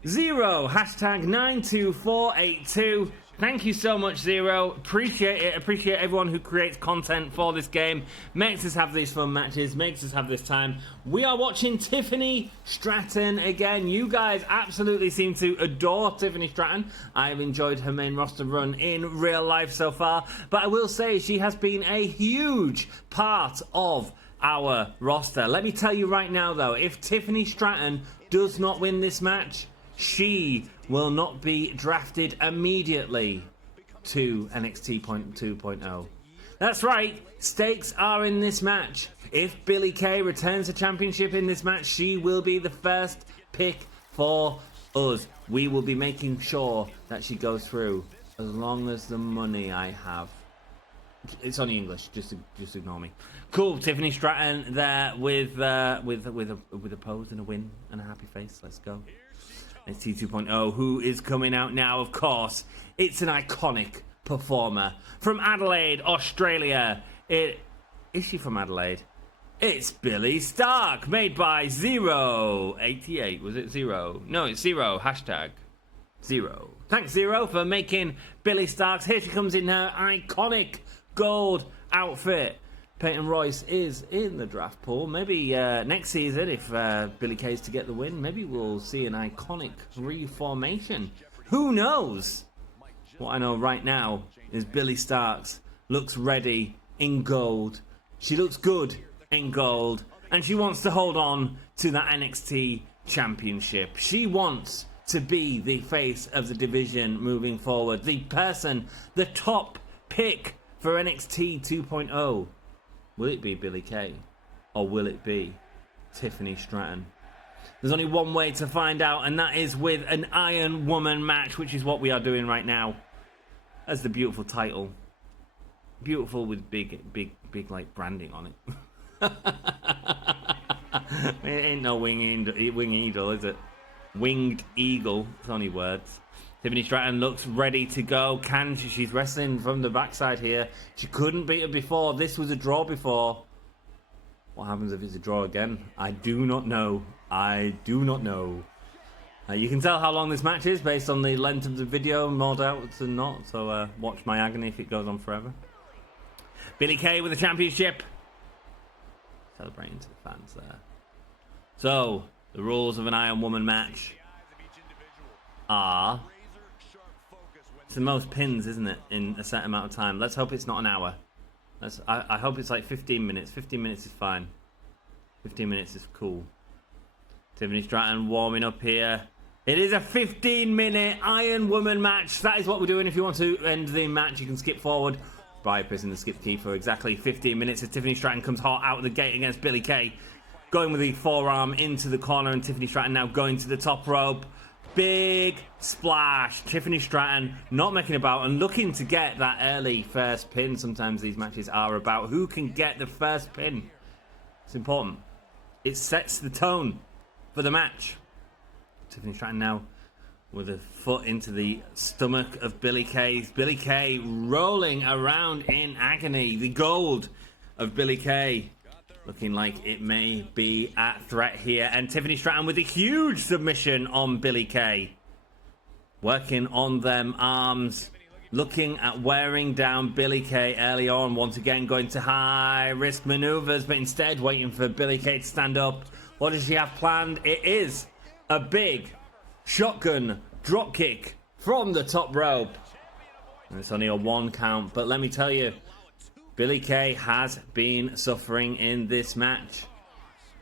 Zero. Hashtag 92482. Thank you so much, Zero. Appreciate it. Appreciate everyone who creates content for this game. Makes us have these fun matches. Makes us have this time. We are watching Tiffany Stratton again. You guys absolutely seem to adore Tiffany Stratton. I've enjoyed her main roster run in real life so far. But I will say she has been a huge part of our roster. Let me tell you right now, though, if Tiffany Stratton does not win this match, she will not be drafted immediately to NXT 2.0. That's right, stakes are in this match. If Billie Kay returns the championship in this match, she will be the first pick for us. We will be making sure that she goes through as long as the money I have. It's only English. Just ignore me. Cool. Tiffany Stratton there with a pose and a win and a happy face. Let's go. NXT 2.0. Who is coming out now? Of course, it's an iconic performer from Adelaide, Australia. Is she from Adelaide? It's Billy Stark, made by 088. Was it Zero? No, it's Zero. Hashtag Zero. Thanks, Zero, for making Billy Starks. Here she comes in her iconic gold outfit. Peyton Royce is in the draft pool. Maybe next season, if Billy Kay's to get the win, maybe we'll see an iconic reformation. Who knows? What I know right now is Billy Starks looks ready in gold. She looks good in gold, and she wants to hold on to that NXT championship. She wants to be the face of the division moving forward, the person, the top pick for NXT 2.0. Will it be Billy Kay, or will it be Tiffany Stratton? There's only one way to find out, and that is with an Iron Woman match, which is what we are doing right now. As the beautiful title, beautiful with big like branding on it. It ain't no wing eagle, is it? Winged eagle. It's only words. Tiffany Stratton looks ready to go. She's wrestling from the backside here. She couldn't beat her before. This was a draw before. What happens if it's a draw again? I do not know. I do not know. You can tell how long this match is based on the length of the video, more doubts than not. So watch my agony if it goes on forever. Billy Kay with the championship. Celebrating to the fans there. So, the rules of an Iron Woman match are... It's the most pins, isn't it, in a set amount of time. Let's hope it's not an hour. I hope it's like 15 minutes. 15 minutes is fine. 15 minutes is cool. Tiffany Stratton warming up here. It is a 15-minute Iron Woman match. That is what we're doing. If you want to end the match, you can skip forward by pressing the skip key for exactly 15 minutes as Tiffany Stratton comes hot out of the gate against Billy Kay. Going with the forearm into the corner, and Tiffany Stratton now going to the top rope. Big splash. Tiffany Stratton not making about and looking to get that early first pin. Sometimes these matches are about who can get the first pin. It's important. It sets the tone for the match. Tiffany Stratton now with a foot into the stomach of Billy Kay. Billy Kay rolling around in agony. The gold of Billy Kay looking like it may be at threat here. And Tiffany Stratton with a huge submission on Billy Kay. Working on them arms. Looking at wearing down Billy Kay early on. Once again going to high risk maneuvers, but instead waiting for Billy Kay to stand up. What does she have planned? It is a big shotgun drop kick from the top rope. And it's only a 1 count, but let me tell you, Billy Kay has been suffering in this match.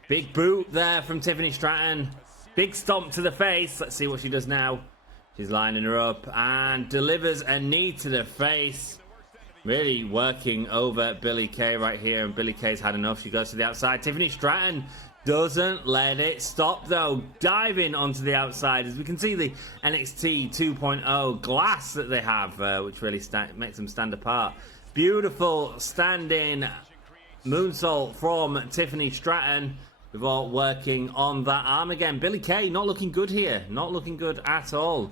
Big boot there from Tiffany Stratton. Big stomp to the face. Let's see what she does now. She's lining her up and delivers a knee to the face. Really working over Billy Kay right here, and Billy Kay's had enough. She goes to the outside. Tiffany Stratton doesn't let it stop though, diving onto the outside as we can see the NXT 2.0 glass that they have, which really makes them stand apart. Beautiful standing moonsault from Tiffany Stratton before working on that arm again. Billy Kay not looking good here, not looking good at all.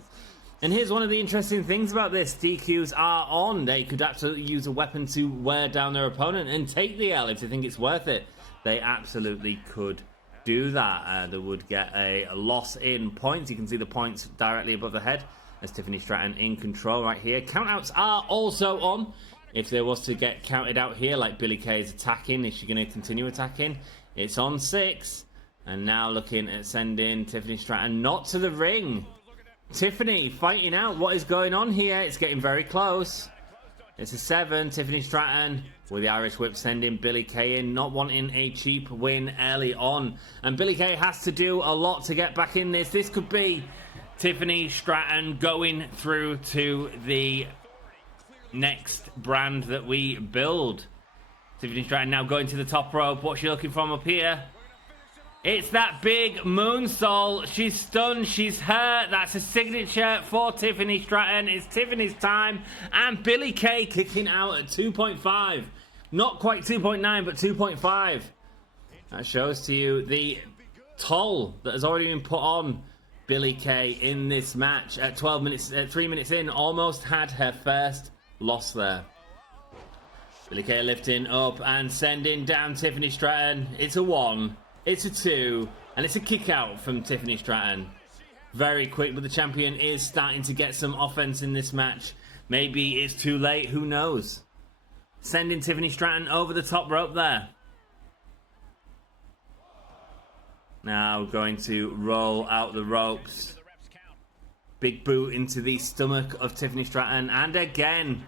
And here's one of the interesting things about this. DQs are on. They could absolutely use a weapon to wear down their opponent and take the L if they think it's worth it. They absolutely could do that. They would get a loss in points. You can see the points directly above the head as Tiffany Stratton in control right here. Countouts are also on. If there was to get counted out here, like Billy Kay is attacking, is she going to continue attacking? It's on 6. And now looking at sending Tiffany Stratton not to the ring. Tiffany fighting out. What is going on here? It's getting very close. It's a 7. Tiffany Stratton with the Irish whip sending Billy Kay in, not wanting a cheap win early on. And Billy Kay has to do a lot to get back in this. This could be Tiffany Stratton going through to the next brand that we build. Tiffany Stratton now going to the top rope. What's she looking from up here? It's that big moonsault. She's stunned. She's hurt. That's a signature for Tiffany Stratton. It's Tiffany's time. And Billie Kay kicking out at 2.5. Not quite 2.9, but 2.5. That shows to you the toll that has already been put on Billie Kay in this match. At 12 minutes, 3 minutes in, almost had her first loss there. Billie Kay lifting up and sending down Tiffany Stratton. It's a 1. It's a 2, and it's a kick out from Tiffany Stratton. Very quick, but the champion is starting to get some offense in this match. Maybe it's too late, who knows? Sending Tiffany Stratton over the top rope there. Now going to roll out the ropes. Big boot into the stomach of Tiffany Stratton, and again,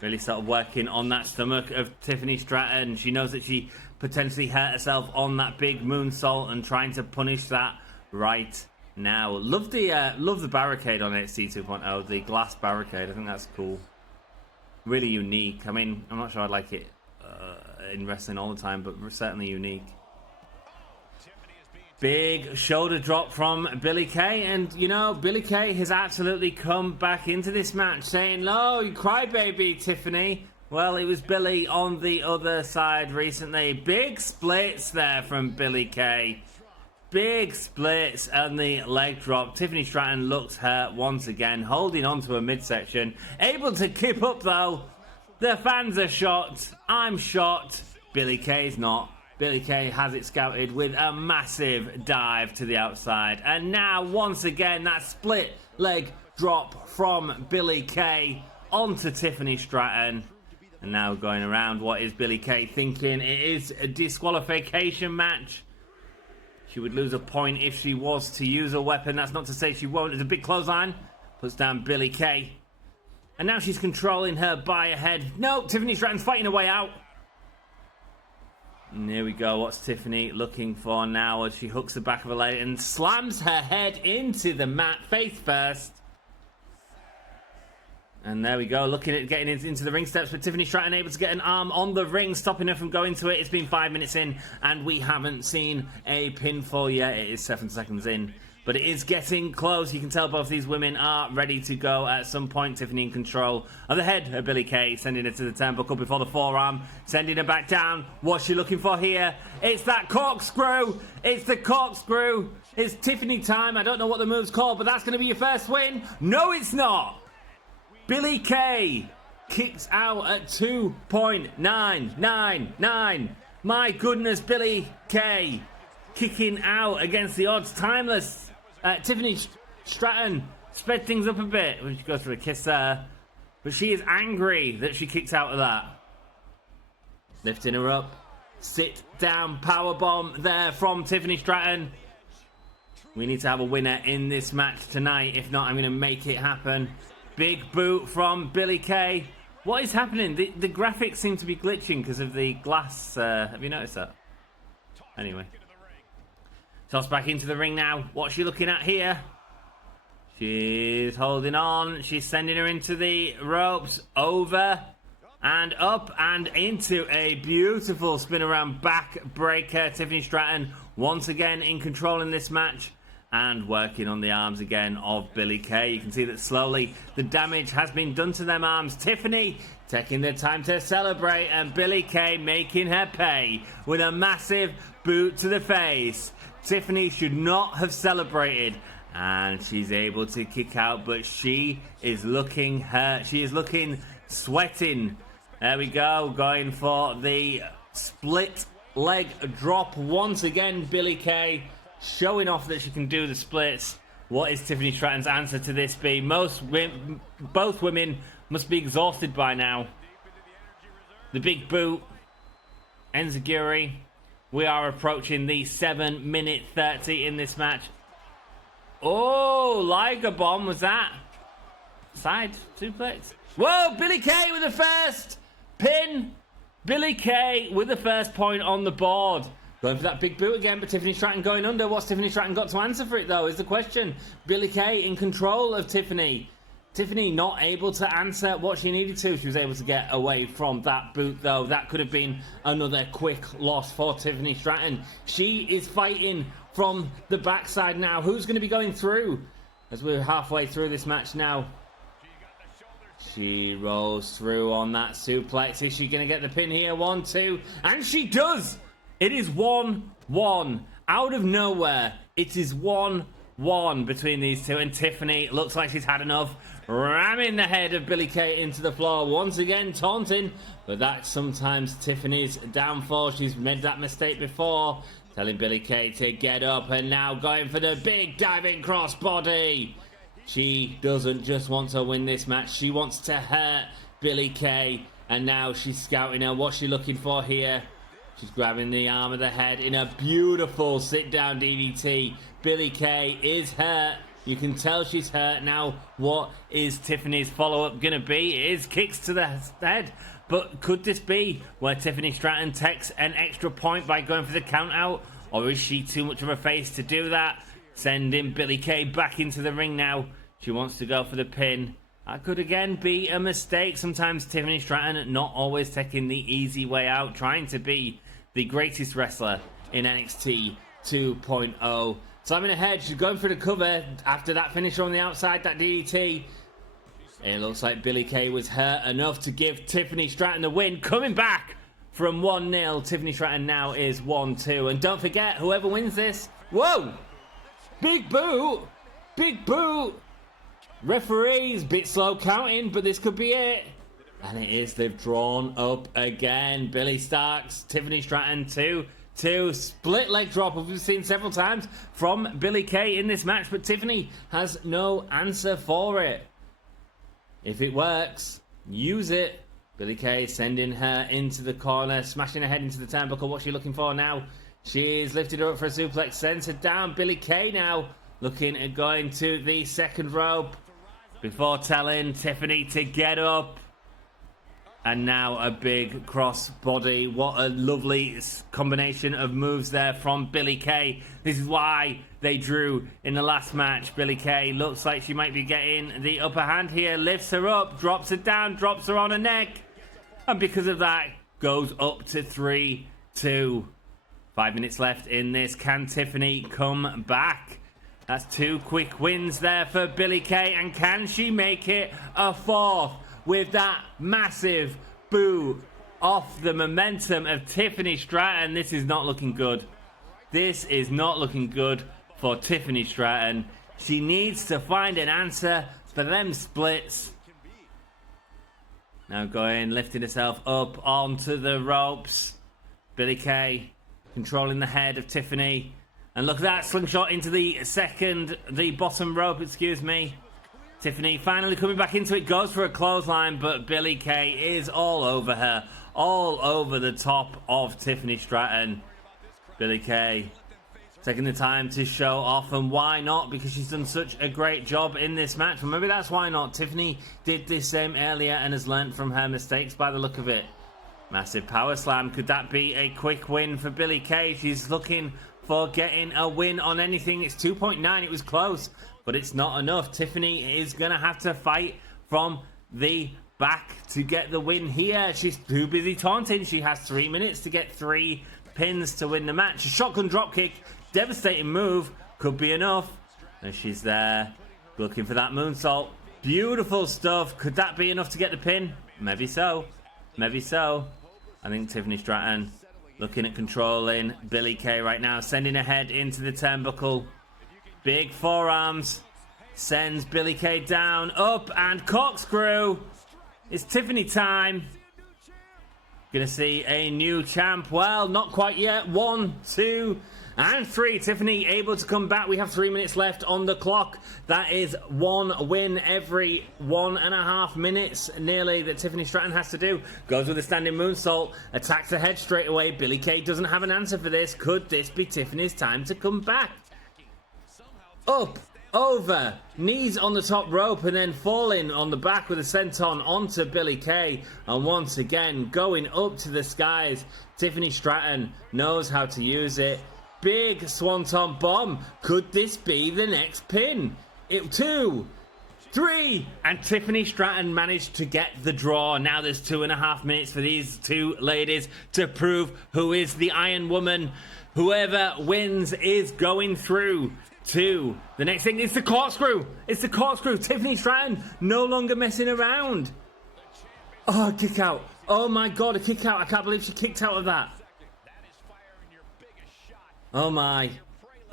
really sort of working on that stomach of Tiffany Stratton. She knows that she potentially hurt herself on that big moonsault and trying to punish that right now. Love the barricade on NXT 2.0, the glass barricade. I think that's cool. Really unique. I mean, I'm not sure I'd like it in wrestling all the time, but certainly unique. Big shoulder drop from Billie Kay, and you know, Billie Kay has absolutely come back into this match saying, "No, you crybaby, Tiffany." Well, it was Billie on the other side recently. Big splits there from Billie Kay. Big splits and the leg drop. Tiffany Stratton looks hurt once again, holding on to her midsection. Able to keep up though. The fans are shocked. I'm shocked. Billie Kay's not. Billie Kay has it scouted with a massive dive to the outside. And now, once again, that split leg drop from Billie Kay onto Tiffany Stratton. And now going around, what is Billie Kay thinking? It is a disqualification match. She would lose a point if she was to use a weapon. That's not to say she won't. It's a big clothesline. Puts down Billie Kay. And now she's controlling her by a head. No, Tiffany Stratton's fighting her way out. And here we go. What's Tiffany looking for now as she hooks the back of her leg and slams her head into the mat face first. And there we go, looking at getting into the ring steps, but Tiffany Stratton able to get an arm on the ring, stopping her from going to it. It's been 5 minutes in, and we haven't seen a pinfall yet. It is 7 seconds in, but it is getting close. You can tell both these women are ready to go at some point. Tiffany in control of the head of Billie Kay, sending her to the turnbuckle before the forearm, sending her back down. What's she looking for here? It's that corkscrew. It's the corkscrew. It's Tiffany time. I don't know what the move's called, but that's going to be your first win. No, it's not. Billie Kay kicks out at 2.999. My goodness, Billie Kay kicking out against the odds. Timeless. Tiffany Stratton sped things up a bit when she goes for a kiss there. But she is angry that she kicks out of that. Lifting her up. Sit down powerbomb there from Tiffany Stratton. We need to have a winner in this match tonight. If not, I'm going to make it happen. Big boot from Billie Kay. What is happening? The graphics seem to be glitching because of the glass. Have you noticed that? Anyway. Toss back into the ring now. What's she looking at here? She's holding on. She's sending her into the ropes. Over and up and into a beautiful spin around back breaker. Tiffany Stratton once again in control in this match. And working on the arms again of Billie Kay. You can see that slowly the damage has been done to them arms. Tiffany taking the time to celebrate, and Billie Kay making her pay with a massive boot to the face. Tiffany should not have celebrated, and she's able to kick out, but she is looking hurt. She is looking sweating. There we go, going for the split leg drop once again. Billie Kay showing off that she can do the splits. What is Tiffany Stratton's answer to this be? Both women must be exhausted by now. The big boot. Enziguri. We are approaching the 7-minute 30 in this match. Oh, Liger bomb was that? Side suplex. Whoa, Billie Kay with the first pin. Billie Kay with the first point on the board. Going for that big boot again, but Tiffany Stratton going under. What's Tiffany Stratton got to answer for it, though, is the question. Billie Kay in control of Tiffany. Tiffany not able to answer what she needed to. She was able to get away from that boot, though. That could have been another quick loss for Tiffany Stratton. She is fighting from the backside now. Who's going to be going through? As we're halfway through this match now. She rolls through on that suplex. Is she going to get the pin here? 1, 2. And she does! It is 1-1. Out of nowhere, it is 1-1 between these two. And Tiffany looks like she's had enough. Ramming the head of Billie Kay into the floor. Once again, taunting. But that's sometimes Tiffany's downfall. She's made that mistake before. Telling Billie Kay to get up. And now going for the big diving crossbody. She doesn't just want to win this match. She wants to hurt Billie Kay. And now she's scouting her. What's she looking for here? She's grabbing the arm of the head in a beautiful sit-down DDT. Billie Kay is hurt. You can tell she's hurt. Now, what is Tiffany's follow-up going to be? It is kicks to the head. But could this be where Tiffany Stratton takes an extra point by going for the count-out? Or is she too much of a face to do that? Sending Billie Kay back into the ring now. She wants to go for the pin. That could again be a mistake. Sometimes Tiffany Stratton not always taking the easy way out. Trying to be the greatest wrestler in NXT 2.0. Slamming ahead, she's going for the cover after that finisher on the outside, that DDT. It looks like Billie Kay was hurt enough to give Tiffany Stratton the win. Coming back from 1-0, Tiffany Stratton now is 1-2. And don't forget, whoever wins this... Whoa! Big boot! Big boot! Referees, bit slow counting, but this could be it. And it is, they've drawn up again. Billy Starks, Tiffany Stratton, 2-2. Split leg drop, we've seen several times from Billie Kay in this match, but Tiffany has no answer for it. If it works, use it. Billie Kay sending her into the corner, smashing her head into the turnbuckle. What's she looking for now? She's lifted her up for a suplex, sends her down. Billie Kay now looking at going to the second rope before telling Tiffany to get up. And now a big cross body. What a lovely combination of moves there from Billie Kay. This is why they drew in the last match. Billie Kay looks like she might be getting the upper hand here. Lifts her up, drops her down, drops her on her neck. And because of that, goes up to 3-2. 5 minutes left in this. Can Tiffany come back? That's 2 quick wins there for Billie Kay. And can she make it a 4th? With that massive boo off the momentum of Tiffany Stratton. This is not looking good. This is not looking good for Tiffany Stratton. She needs to find an answer for them splits. Now going, lifting herself up onto the ropes. Billie Kay controlling the head of Tiffany. And look at that, slingshot into the bottom rope, excuse me. Tiffany finally coming back into it, goes for a clothesline, but Billie Kay is all over her, all over the top of Tiffany Stratton. Billie Kay taking the time to show off, and why not? Because she's done such a great job in this match. Well, maybe that's why not. Tiffany did this same earlier and has learned from her mistakes by the look of it. Massive power slam. Could that be a quick win for Billie Kay? She's looking for getting a win on anything. It's 2.9. It was close, but it's not enough. Tiffany is going to have to fight from the back to get the win here. She's too busy taunting. She has 3 minutes to get 3 pins to win the match. A shotgun dropkick, devastating move, could be enough. And she's there looking for that moonsault. Beautiful stuff. Could that be enough to get the pin? Maybe so. Maybe so. I think Tiffany Stratton looking at controlling Billie Kay right now, sending her head into the turnbuckle. Big forearms, sends Billie Kay down, up, and corkscrew. It's Tiffany time. Gonna see a new champ. Well, not quite yet. 1, 2, and 3. Tiffany able to come back. We have 3 minutes left on the clock. That is 1 win every 1.5 minutes nearly that Tiffany Stratton has to do. Goes with a standing moonsault, attacks the head straight away. Billie Kay doesn't have an answer for this. Could this be Tiffany's time to come back? Up, over, knees on the top rope, and then falling on the back with a senton onto Billie Kay. And once again, going up to the skies. Tiffany Stratton knows how to use it. Big swanton bomb. Could this be the next pin? 2. 3. And Tiffany Stratton managed to get the draw. Now there's 2.5 minutes for these two ladies to prove who is the Iron Woman. Whoever wins is going through to the next thing. It's the corkscrew. It's the corkscrew. Tiffany Stratton no longer messing around. Oh, a kick out. Oh my God, a kick out. I can't believe she kicked out of that. Oh my.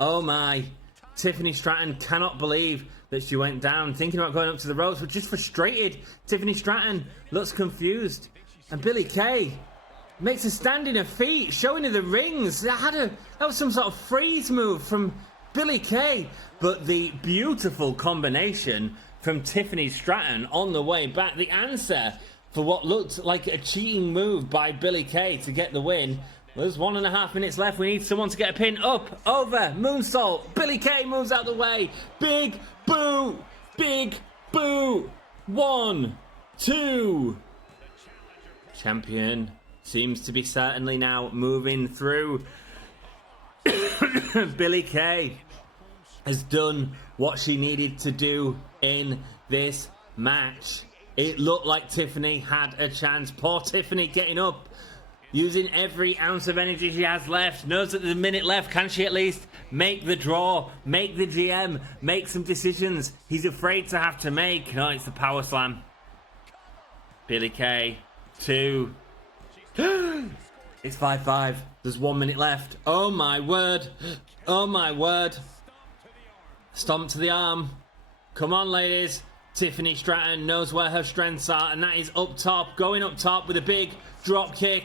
Oh my. Tiffany Stratton cannot believe that she went down, thinking about going up to the ropes, but just frustrated. Tiffany Stratton looks confused. And Billie Kay makes a stand in her feet, showing her the rings. That was some sort of freeze move from Billie Kay. But the beautiful combination from Tiffany Stratton on the way back, the answer for what looked like a cheating move by Billie Kay to get the win. There's 1.5 minutes left. We need someone to get a pin. Up, over, moonsault. Billie Kay moves out the way. Big boo. Big boo. 1, 2. Champion seems to be certainly now moving through. Billie Kay has done what she needed to do in this match. It looked like Tiffany had a chance. Poor Tiffany getting up, using every ounce of energy she has left. Knows that there's a minute left. Can she at least make the draw? Make the GM? Make some decisions he's afraid to have to make? No, it's the power slam. Billie Kay, 2. It's 5-5. There's 1 minute left. Oh my word. Oh my word. Stomp to the arm. Come on, ladies. Tiffany Stratton knows where her strengths are, and that is up top. Going up top with a big drop kick.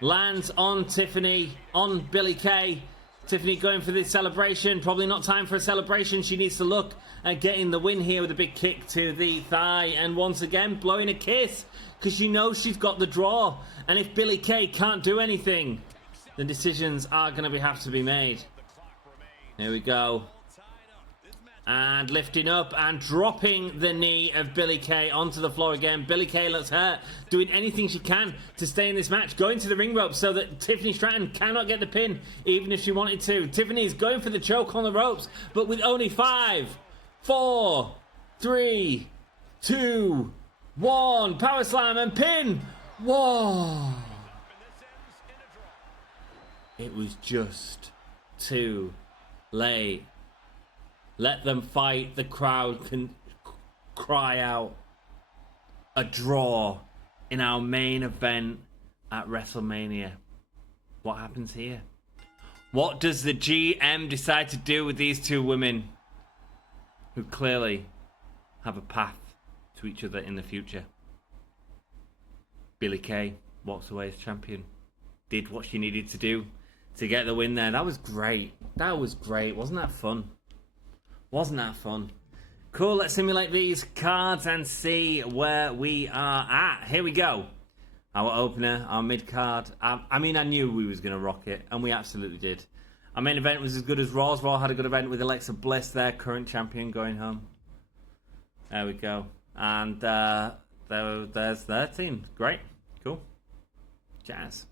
Lands on Tiffany, on Billie Kay. Tiffany going for this celebration. Probably not time for a celebration. She needs to look at getting the win here with a big kick to the thigh. And once again, blowing a kiss, because she knows she's got the draw. And if Billie Kay can't do anything, then decisions are going to have to be made. Here we go. And lifting up and dropping the knee of Billie Kay onto the floor again. Billie Kay looks hurt, doing anything she can to stay in this match, going to the ring rope so that Tiffany Stratton cannot get the pin, even if she wanted to. Tiffany's going for the choke on the ropes, but with only 5, 4, 3, 2, 1. Power slam and pin. Whoa. It was just too late. Let them fight. The crowd can cry out. A draw in our main event at WrestleMania. What happens here? What does the GM decide to do with these two women who clearly have a path to each other in the future? Billie Kay walks away as champion. Did what she needed to do to get the win there. That was great. That was great. Wasn't that fun? Wasn't that fun? Cool, let's simulate these cards and see where we are at. Here we go. Our opener, our mid-card. I mean, I knew we was going to rock it, and we absolutely did. Our main event was as good as Raw's. Raw had a good event with Alexa Bliss, their current champion, going home. There we go. And there's their team. Great. Cool. Jazz.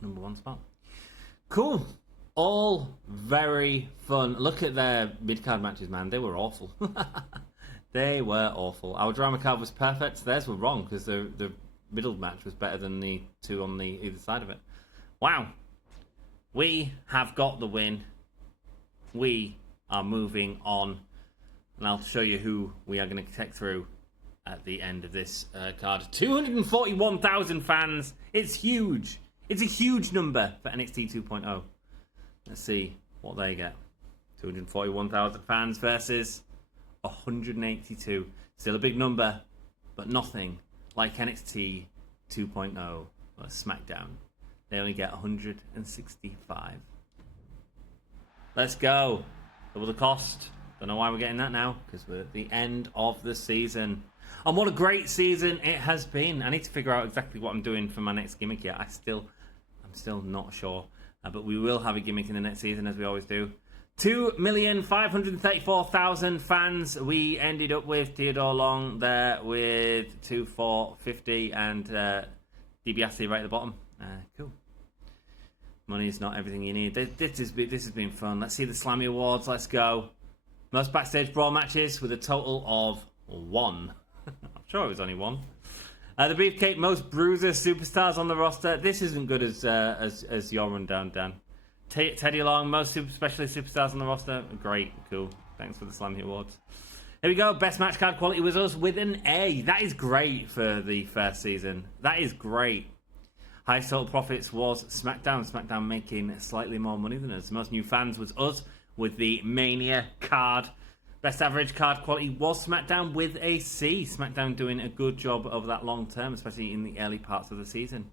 Number 1 spot. Cool. All very fun. Look at their mid-card matches, man. They were awful. They were awful. Our drama card was perfect. Theirs were wrong because the middle match was better than the two on the either side of it. Wow. We have got the win. We are moving on. And I'll show you who we are going to take through at the end of this card. 241,000 fans. It's huge. It's a huge number for NXT 2.0. Let's see what they get. 241,000 fans versus 182. Still a big number, but nothing like NXT 2.0 or SmackDown. They only get 165. Let's go. Double the cost. Don't know why we're getting that now, because we're at the end of the season. And what a great season it has been. I need to figure out exactly what I'm doing for my next gimmick yet. I'm still not sure. But we will have a gimmick in the next season, as we always do. 2,534,000 fans. We ended up with Theodore Long there with 2,450 and DiBiase right at the bottom. Cool. Money is not everything you need. This has been fun. Let's see the Slammy Awards. Let's go. Most backstage brawl matches with a total of one. I'm sure it was only one. The Beefcake, most bruiser superstars on the roster. This isn't good as your rundown, Dan. Teddy Long, most specialist superstars on the roster. Great, cool. Thanks for the Slammy Awards. Here we go. Best match card quality was us with an A. That is great for the first season. That is great. Highest total profits was SmackDown. SmackDown making slightly more money than us. Most new fans was us with the Mania card. Best average card quality was SmackDown with a C. SmackDown doing a good job over that long term, especially in the early parts of the season.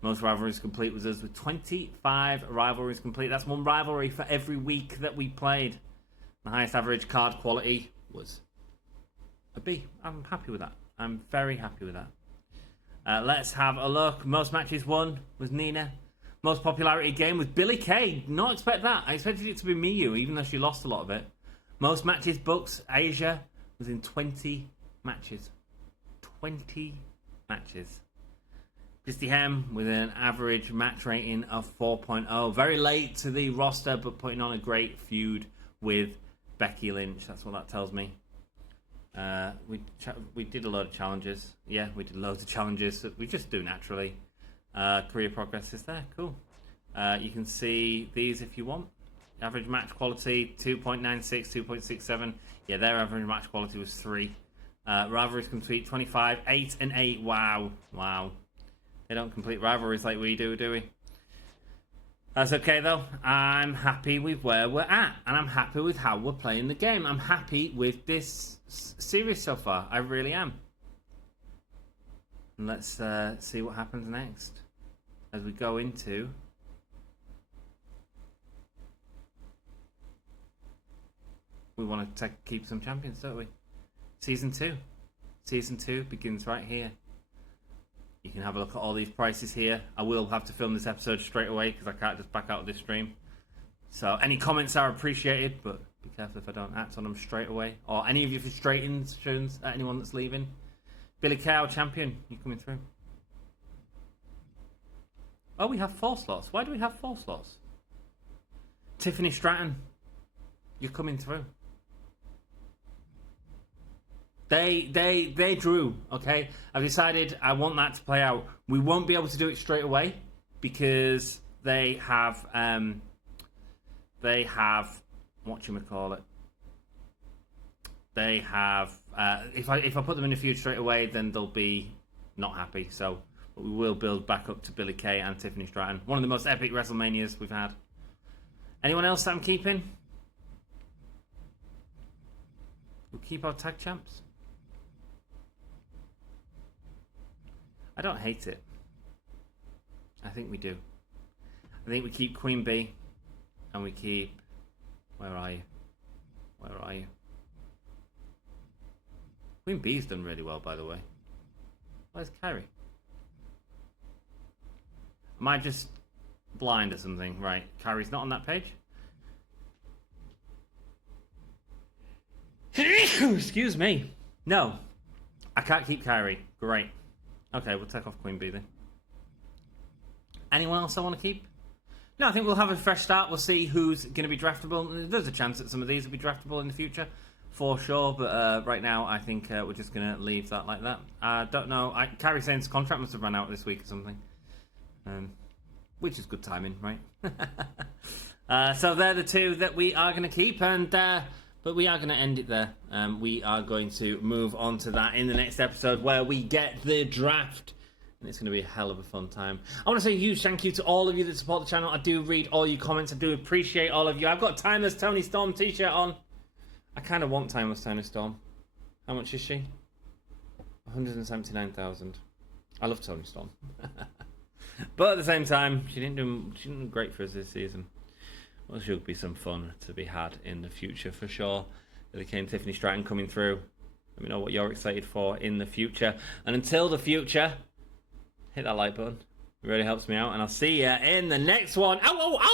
Most rivalries complete was us with 25 rivalries complete. That's one rivalry for every week that we played. The highest average card quality was a B. I'm happy with that. I'm very happy with that. Let's have a look. Most matches won was Nina. Most popularity game was Billie Kay. Not expect that. I expected it to be Miyu, even though she lost a lot of it. Most matches booked, Asia was in 20 matches. 20 matches. Christy Hem with an average match rating of 4.0. Very late to the roster, but putting on a great feud with Becky Lynch. That's what that tells me. We did a load of challenges. Yeah, we did loads of challenges that we just do naturally. Career progress is there. Cool. You can see these if you want. Average match quality 2.96, 2.67. Yeah, their average match quality was 3. Rivalries complete 25, 8 and 8. Wow. They don't complete rivalries like we do we? That's okay though. I'm happy with where we're at, and I'm happy with how we're playing the game. I'm happy with this series so far. I really am. And let's see what happens next as we go into we want to keep some champions, don't we? Season 2. Season 2 begins right here. You can have a look at all these prices here. I will have to film this episode straight away because I can't just back out of this stream. So any comments are appreciated, but be careful if I don't act on them straight away. Or any of your frustrations at anyone that's leaving. Billie Kay, our champion, you coming through? Oh, we have 4 slots. Why do we have 4 slots? Tiffany Stratton, you're coming through. They drew, okay? I've decided I want that to play out. We won't be able to do it straight away because they have whatchamacallit. They have if I put them in a feud straight away, then they'll be not happy. So we will build back up to Billie Kay and Tiffany Stratton. One of the most epic WrestleManias we've had. Anyone else that I'm keeping? We'll keep our tag champs. I don't hate it. I think we do. I think we keep Queen Bee. And we keep... Where are you? Where are you? Queen Bee's done really well, by the way. Where's Kyrie? Am I just blind or something? Right, Kyrie's not on that page? Excuse me. No. I can't keep Kyrie. Great. Okay, we'll take off Queen Bee then. Anyone else I want to keep? No, I think we'll have a fresh start. We'll see who's going to be draftable. There's a chance that some of these will be draftable in the future, for sure. But right now, I think we're just going to leave that like that. I don't know. Kyrie Saint's contract must have run out this week or something. Which is good timing, right? So they're the 2 that we are going to keep. But we are going to end it there. We are going to move on to that in the next episode where we get the draft. And it's going to be a hell of a fun time. I want to say a huge thank you to all of you that support the channel. I do read all your comments. I do appreciate all of you. I've got Timeless Tony Storm t-shirt on. I kind of want Timeless Tony Storm. How much is she? 179,000. I love Tony Storm. But at the same time, she didn't do great for us this season. Well, should be some fun to be had in the future for sure. Billie Kay and Tiffany Stratton coming through. Let me know what you're excited for in the future. And until the future, hit that like button. It really helps me out. And I'll see you in the next one. Ow, ow, ow!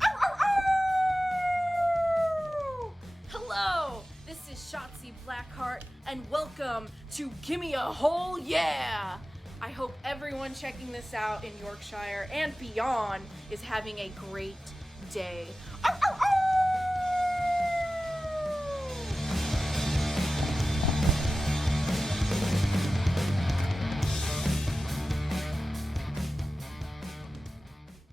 Ow, ow, ow! Hello, this is Shotzi Blackheart, and welcome to Gimme a Whole Yeah! I hope everyone checking this out in Yorkshire and beyond is having a great day. Arr, arr, arr!